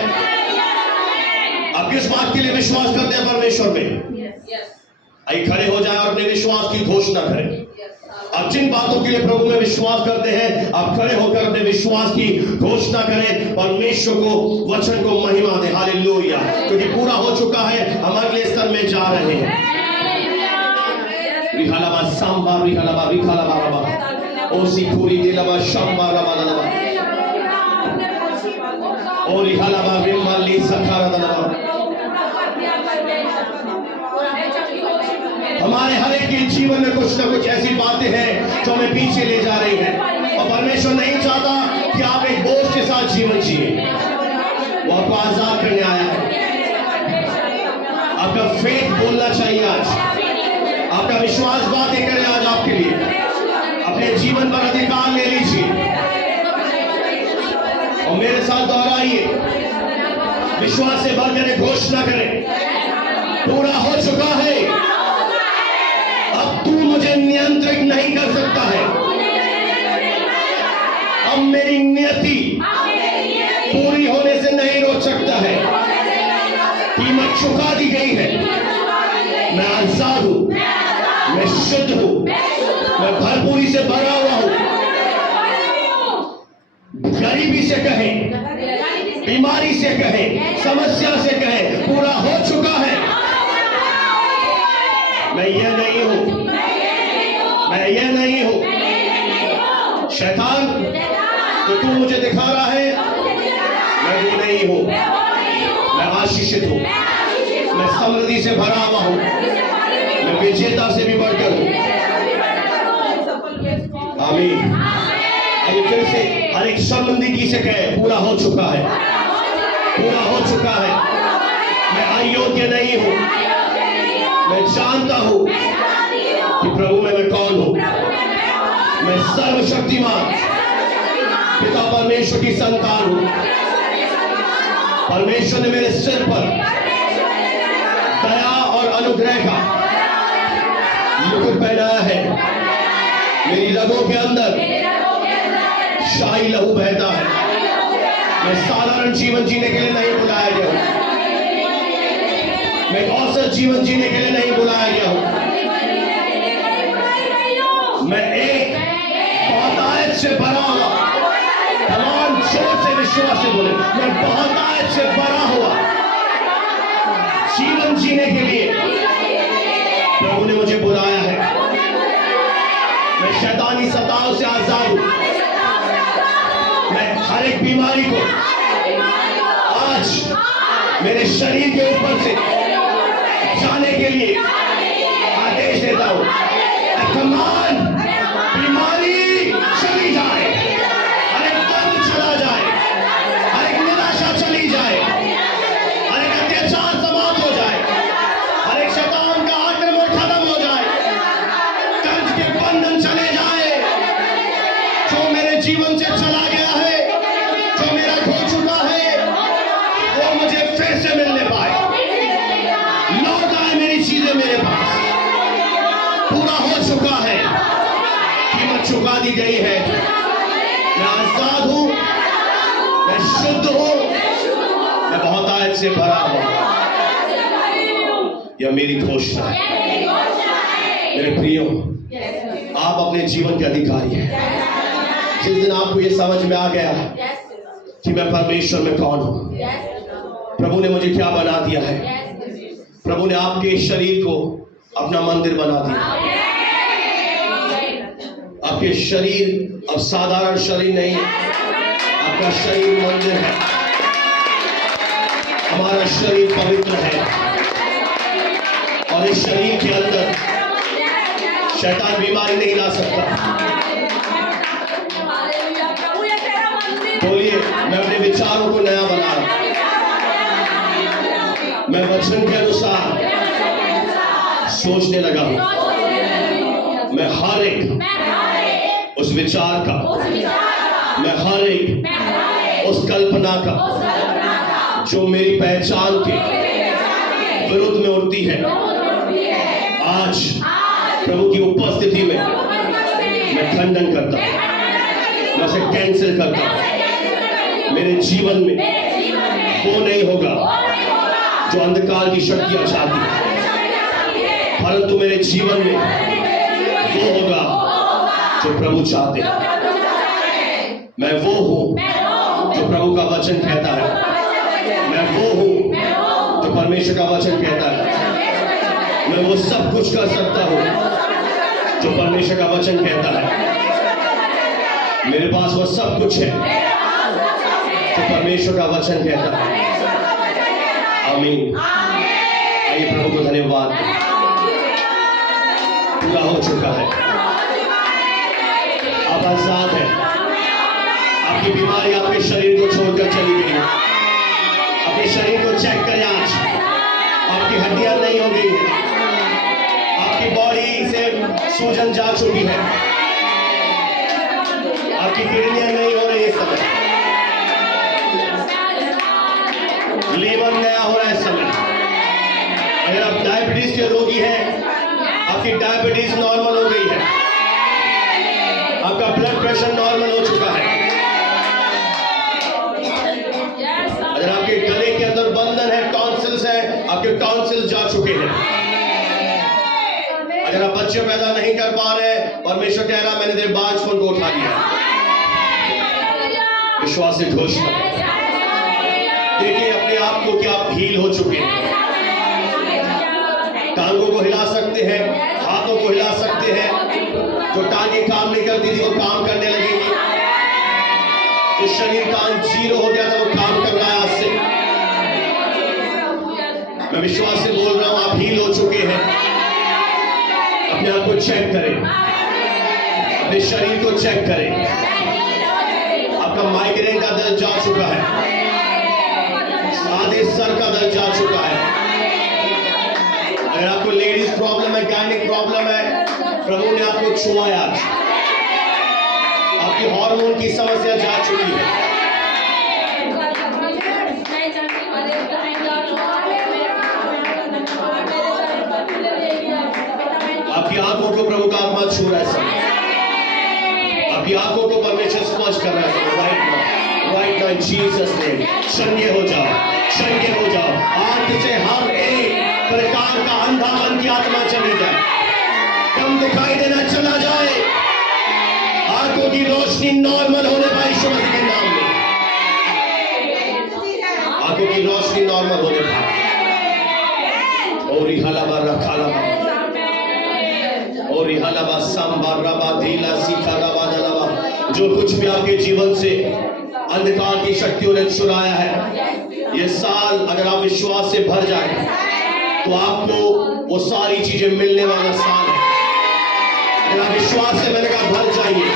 किस बात के लिए विश्वास करते हैं परमेश्वर में? आइए खड़े हो जाए और अपने विश्वास की घोषणा करें। आप जिन बातों के लिए प्रभु में विश्वास करते हैं, आप खड़े होकर अपने विश्वास की घोषणा करें, परमेश्वर को, वचन को महिमा दें। हालेलुया, क्योंकि पूरा हो चुका है, हम अगले स्तर में जा रहे हैं। रिहालाबा सांबा रिहालाबा रिहालाबा रबा ओसी पूरी दिलाबा शंबा रबा दलबा और रिहालाबा रिमाली सखारा दलबा। हमारे हर एक के जीवन में कुछ ना कुछ ऐसी बातें हैं जो हमें पीछे ले जा रही हैं, और परमेश्वर नहीं चाहता कि आप एक बोझ के साथ जीवन जिए। वो आपको आजाद करने आया है। आपका फेथ बोलना चाहिए आज, आपका विश्वास बातें करे आज आपके लिए। अपने जीवन पर अधिकार ले लीजिए और मेरे साथ दोहराइए, विश्वास से बढ़कर घोषणा करें, पूरा हो चुका है। अब तू मुझे नियंत्रित नहीं कर सकता है। अब मेरी नियति पूरी होने से नहीं रोक सकता है। कीमत चुका दी गई है। मैं आजाद हूं, मैं शुद्ध हूं, मैं भरपूरी से भरा हुआ हूं। गरीबी से कहें, बीमारी से कहें, समस्या से कहें, पूरा हो चुका है। मैं यह नहीं हूं, मैं यह नहीं हूं। शैतान तो तू मुझे दिखा रहा है, मैं वो नहीं हूं। मैं आशीषित हूं, मैं समृद्धि से भरा हुआ हूं, मैं विजेता से भी बढ़कर हूं। आमीन। अभी फिर से हर एक संबंधी से कहे, पूरा हो चुका है, पूरा हो चुका है। मैं अयोग्य नहीं हूं। मैं जानता हूं कि प्रभु में मैं कौन हूं। मैं सर्वशक्तिमान पिता परमेश्वर की संतान हूं। परमेश्वर ने मेरे सिर पर दया और अनुग्रह का मुकुट पहनाया है। मेरी रगों के अंदर शाही लहू बहता है। मैं साधारण जीवन जीने के लिए नहीं बुलाया गया हूं। मैं औसत जीवन जीने के लिए नहीं बुलाया गया हूं। मैं एक बहुतायत से भरा हुआ, तमाम जोर से विश्वास से बोले, मैं बहुतायत से भरा हुआ जीवन जीने के लिए प्रभु ने मुझे बुलाया है। मैं शैतानी सताओं से आजाद हूं। मैं हर एक बीमारी को आज मेरे शरीर के ऊपर से जाने के लिए आदेश देता हूं। कमान बीमारी चली जाए, हर एक दर्द चला जाए, हर एक निराशा चली जाए, हर एक अत्याचार समाप्त हो जाए, हर एक शैतान का आक्रमण खत्म हो जाए, कर्ज के बंधन चले जाए। जो मेरे जीवन से चला गया है, जो मेरा खो चुका है, वो मुझे फिर से मिलने पाए, लौट आए मेरी चीजें मेरे पास। पूरा हो चुका है, कीमत चुका दी गई है। मैं आजाद हूं, मैं शुद्ध हूं, मैं बहुतायत से भरा हूं। यह मेरी घोषणा है। मेरे प्रियो, आप अपने जीवन के अधिकारी हैं। जिस दिन आपको यह समझ में आ गया कि मैं परमेश्वर में कौन हूं, प्रभु ने मुझे क्या बना दिया है, प्रभु ने आपके शरीर को अपना मंदिर बना दिया। आपके शरीर अब साधारण शरीर नहीं है, आपका शरीर मंदिर है। हमारा शरीर पवित्र है और इस शरीर के अंदर शैतान बीमारी नहीं ला सकता। बोलिए, मैं अपने विचारों को नया बना रहा हूं। मैं वचन के अनुसार सोचने लगा हूं। मैं हर एक उस विचार का, मैं हर एक उस कल्पना का जो मेरी पहचान के विरुद्ध में उठती है, आज प्रभु की उपस्थिति में मैं खंडन करता हूं, मैं उसे कैंसिल करता हूं। मेरे जीवन में वो नहीं होगा जो अंधकार की शक्तियां चाहती है, परंतु मेरे जीवन में वो होगा जो प्रभु चाहते हैं। मैं वो हूं जो प्रभु का वचन कहता है। मैं वो हूं जो परमेश्वर का वचन कहता है। मैं वो सब कुछ कर सकता हूं जो परमेश्वर का वचन कहता है। मेरे पास वो सब कुछ है जो परमेश्वर का वचन कहता है। आमीन। आइए प्रभु को धन्यवाद। पूरा हो चुका है, अब आजाद है। आपकी बीमारी आपके शरीर को छोड़कर चली गई। अपने शरीर को चेक करें आज। आपकी हड्डियां नहीं हो गई है, आपकी बॉडी से सूजन जा चुकी है, आपकी किडनियां नहीं हो रही है, समय लीवर नया हो रहा है समय। अगर आप डायबिटीज के रोगी हैं, आपकी डायबिटीज नॉर्मल हो गई है, आपका ब्लड प्रेशर नॉर्मल हो चुका है। अगर आपके गले के अंदर बंधन है, टॉन्सिल्स है, आपके टॉन्सिल्स जा चुके हैं। अगर आप बच्चे पैदा नहीं कर पा रहे, परमेश्वर कह रहा मैंने तेरे बांझपन को उठा लिया। विश्वास से घोषणा देखिए अपने आप को कि आप हील हो चुके हैं। टांगों को हिला सकते हैं, हाथों को हिला सकते हैं। जो टांगे काम नहीं करती थी वो काम करने लगेंगी। जो शरीर का अंग जीरो हो गया था वो काम कर रहा है आज से। मैं विश्वास से बोल रहा हूं आप हील हो चुके हैं। अपने आप को चेक करें, अपने शरीर को चेक करें। आपका माइग्रेन का दर्द जा चुका है, आधे सर का दर्द जा चुका है। अगर आपको लेडीज प्रॉब्लम है, गायनिक प्रॉब्लम है, प्रभु ने आपको छुआ आज। आपकी हार्मोन की समस्या जा चुकी है। आपकी आंखों को प्रभु का आत्मा छू रहा है समय। आपकी आंखों को परमेश्वर स्पर्श कर रहा है right now in Jesus name. शंगे हो जाओ, शंगे हो जाओ। आज से हर एक प्रकार का अंधा मन की आत्मा चली जाए, कम दिखाई देना चला जाए। आंखों की रोशनी नॉर्मल होने पाए यीशु मसीह के नाम में। आंखों की रोशनी नॉर्मल होने पाए। और हलाबा रखालाबा और हलाबा सांबा रबा धीला सीखा रबा दलाबा। जो कुछ भी आपके जीवन से अंधकार की शक्तियों ने चुराया है, ये साल अगर आप विश्वास से भर जाए तो आपको वो सारी चीजें मिलने वाला साल है। अगर आप विश्वास से मैंने कहा भर जाइए,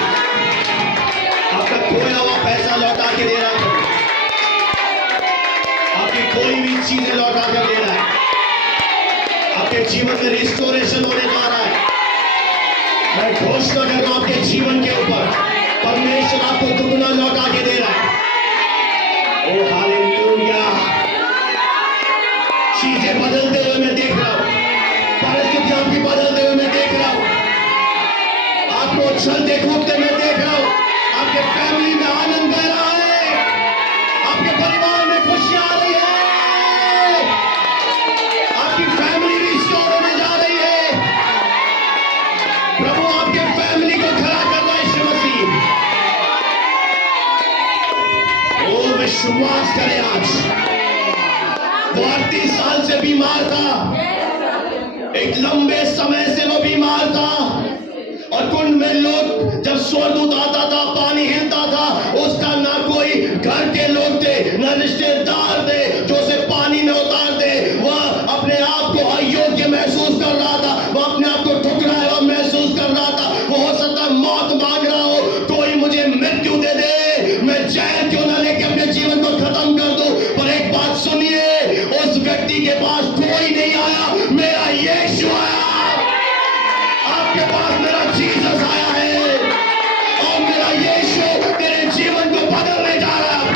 आपका खोया हुआ पैसा लौटा के दे रहा है, आपकी कोई भी चीजें लौटा कर दे रहा है, आपके जीवन में रिस्टोरेशन होने जा रहा है। मैं घोषणा कर रहा हूं आपके जीवन के ऊपर परमेश्वर आपको दुगना लौटा के दे रहा है। ओ हालेलुया। चीजें बदलते हुए मैं देख रहा हूं, परिस्थितियां की बदलते हुए मैं देख रहा हूं, आपको चलते कूदते मैं देख रहा हूं। आपके फैमिली में आनंद बह रहा है, आपके परिवार में खुशियां आ रही है, आपकी फैमिली रिस्टोर होने जा रही है। प्रभु आपके फैमिली को खड़ा कर रहा है यीशु मसीह। ओ विश्वास करें आज। वो 38 साल से बीमार था, एक लंबे समय से वो बीमार था, और कुंड में लोग जब स्वर्गदूत आता था, पानी हिलता था, उसका ना कोई घर के लोग थे, ना रिश्तेदार थे जो उसे पानी में उतारते। वह अपने आप को अयोग्य महसूस कर रहा था, वह अपने आप को ठुकराया हुआ महसूस कर रहा था। वो हो सकता मौत मांग रहा हो, कोई मुझे मृत्यु दे दे, मैं जहर क्यों ना लेके अपने जीवन को खत्म कर दूं। पर एक बात सुनिए, उस व्यक्ति के पास कोई नहीं आया, मेरा यीशु आया। आपके पास मेरा जीसस आया है, और मेरा यीशु तेरे जीवन को बदलने जा रहा है।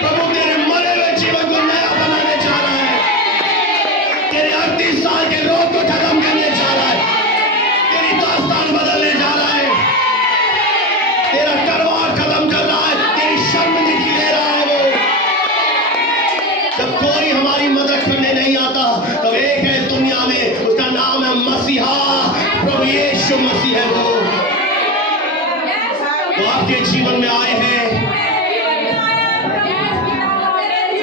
प्रभु तेरे मरे हुए जीवन को नया बनाने जा रहा है। तेरे 38 साल के रोग को खत्म करने जा रहा है। तेरी दास्तान बदलने जा रहा है। तेरा करवार खत्म कर रहा है, तेरी शर्मिंदगी ले रहा है। वो जब यीशु मसीह है वो आपके जीवन में आए हैं।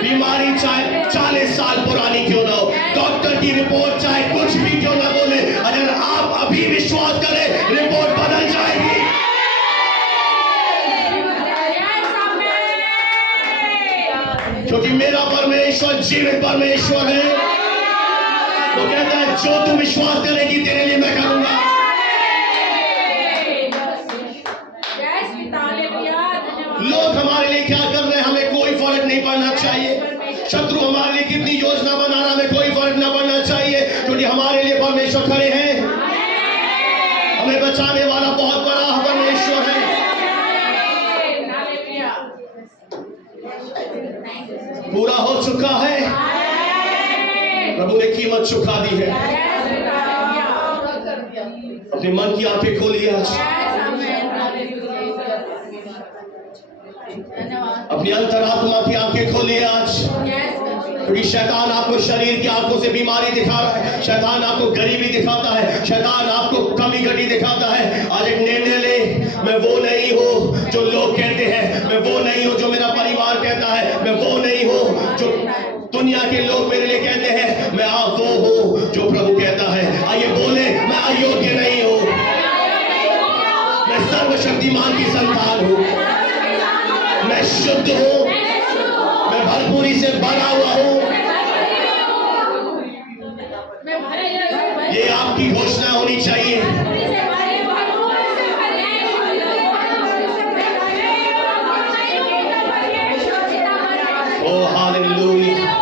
बीमारी चाहे 40 साल पुरानी क्यों ना हो, डॉक्टर की रिपोर्ट चाहे कुछ भी क्यों ना बोले, अगर आप अभी विश्वास करें रिपोर्ट बदल जाएगी। क्योंकि मेरा परमेश्वर जीवित परमेश्वर है। वो कहता है जो तू विश्वास करेगी तेरे लिए मैं करूंगा। लोग हमारे लिए क्या कर रहे हैं हमें कोई फर्क नहीं पड़ना चाहिए। शत्रु हमारे लिए कितनी योजना बना रहा है हमें कोई फर्क ना पड़ना चाहिए, क्योंकि हमारे लिए परमेश्वर खड़े हैं। हमें बचाने वाला बहुत बड़ा परमेश्वर है। पूरा हो चुका है, प्रभु ने कीमत चुका दी है। अपने मन की आंखें खोलिए आज, अपनी अंतरात्मा की आंखें खोलिए आज, क्योंकि शैतान आपको शरीर की आंखों से बीमारी दिखा रहा है, शैतान आपको गरीबी दिखाता है, शैतान आपको कमी घटी दिखाता है। आज एक निर्णय ले, मैं वो नहीं हूं जो लोग कहते हैं, मैं वो नहीं हूं जो मेरा परिवार कहता है, मैं वो नहीं हूं जो दुनिया के लोग मेरे लिए कहते हैं, मैं आप वो हूं जो प्रभु कहता है। आइए बोले, मैं अयोग्य नहीं हूं, मैं सर्वशक्तिमान की संतान हूं, मैं शुद्ध हूं, मैं भरपूरी से भरा हुआ हूं। ये आपकी घोषणा होनी चाहिए। ओ हालेलुया।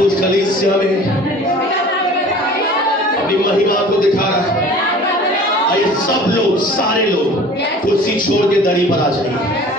उस कलीसिया में अपनी महिमा को दिखा रहा है। आइए सब लोग, सारे लोग कुर्सी छोड़ के दरी पर आ जाइए।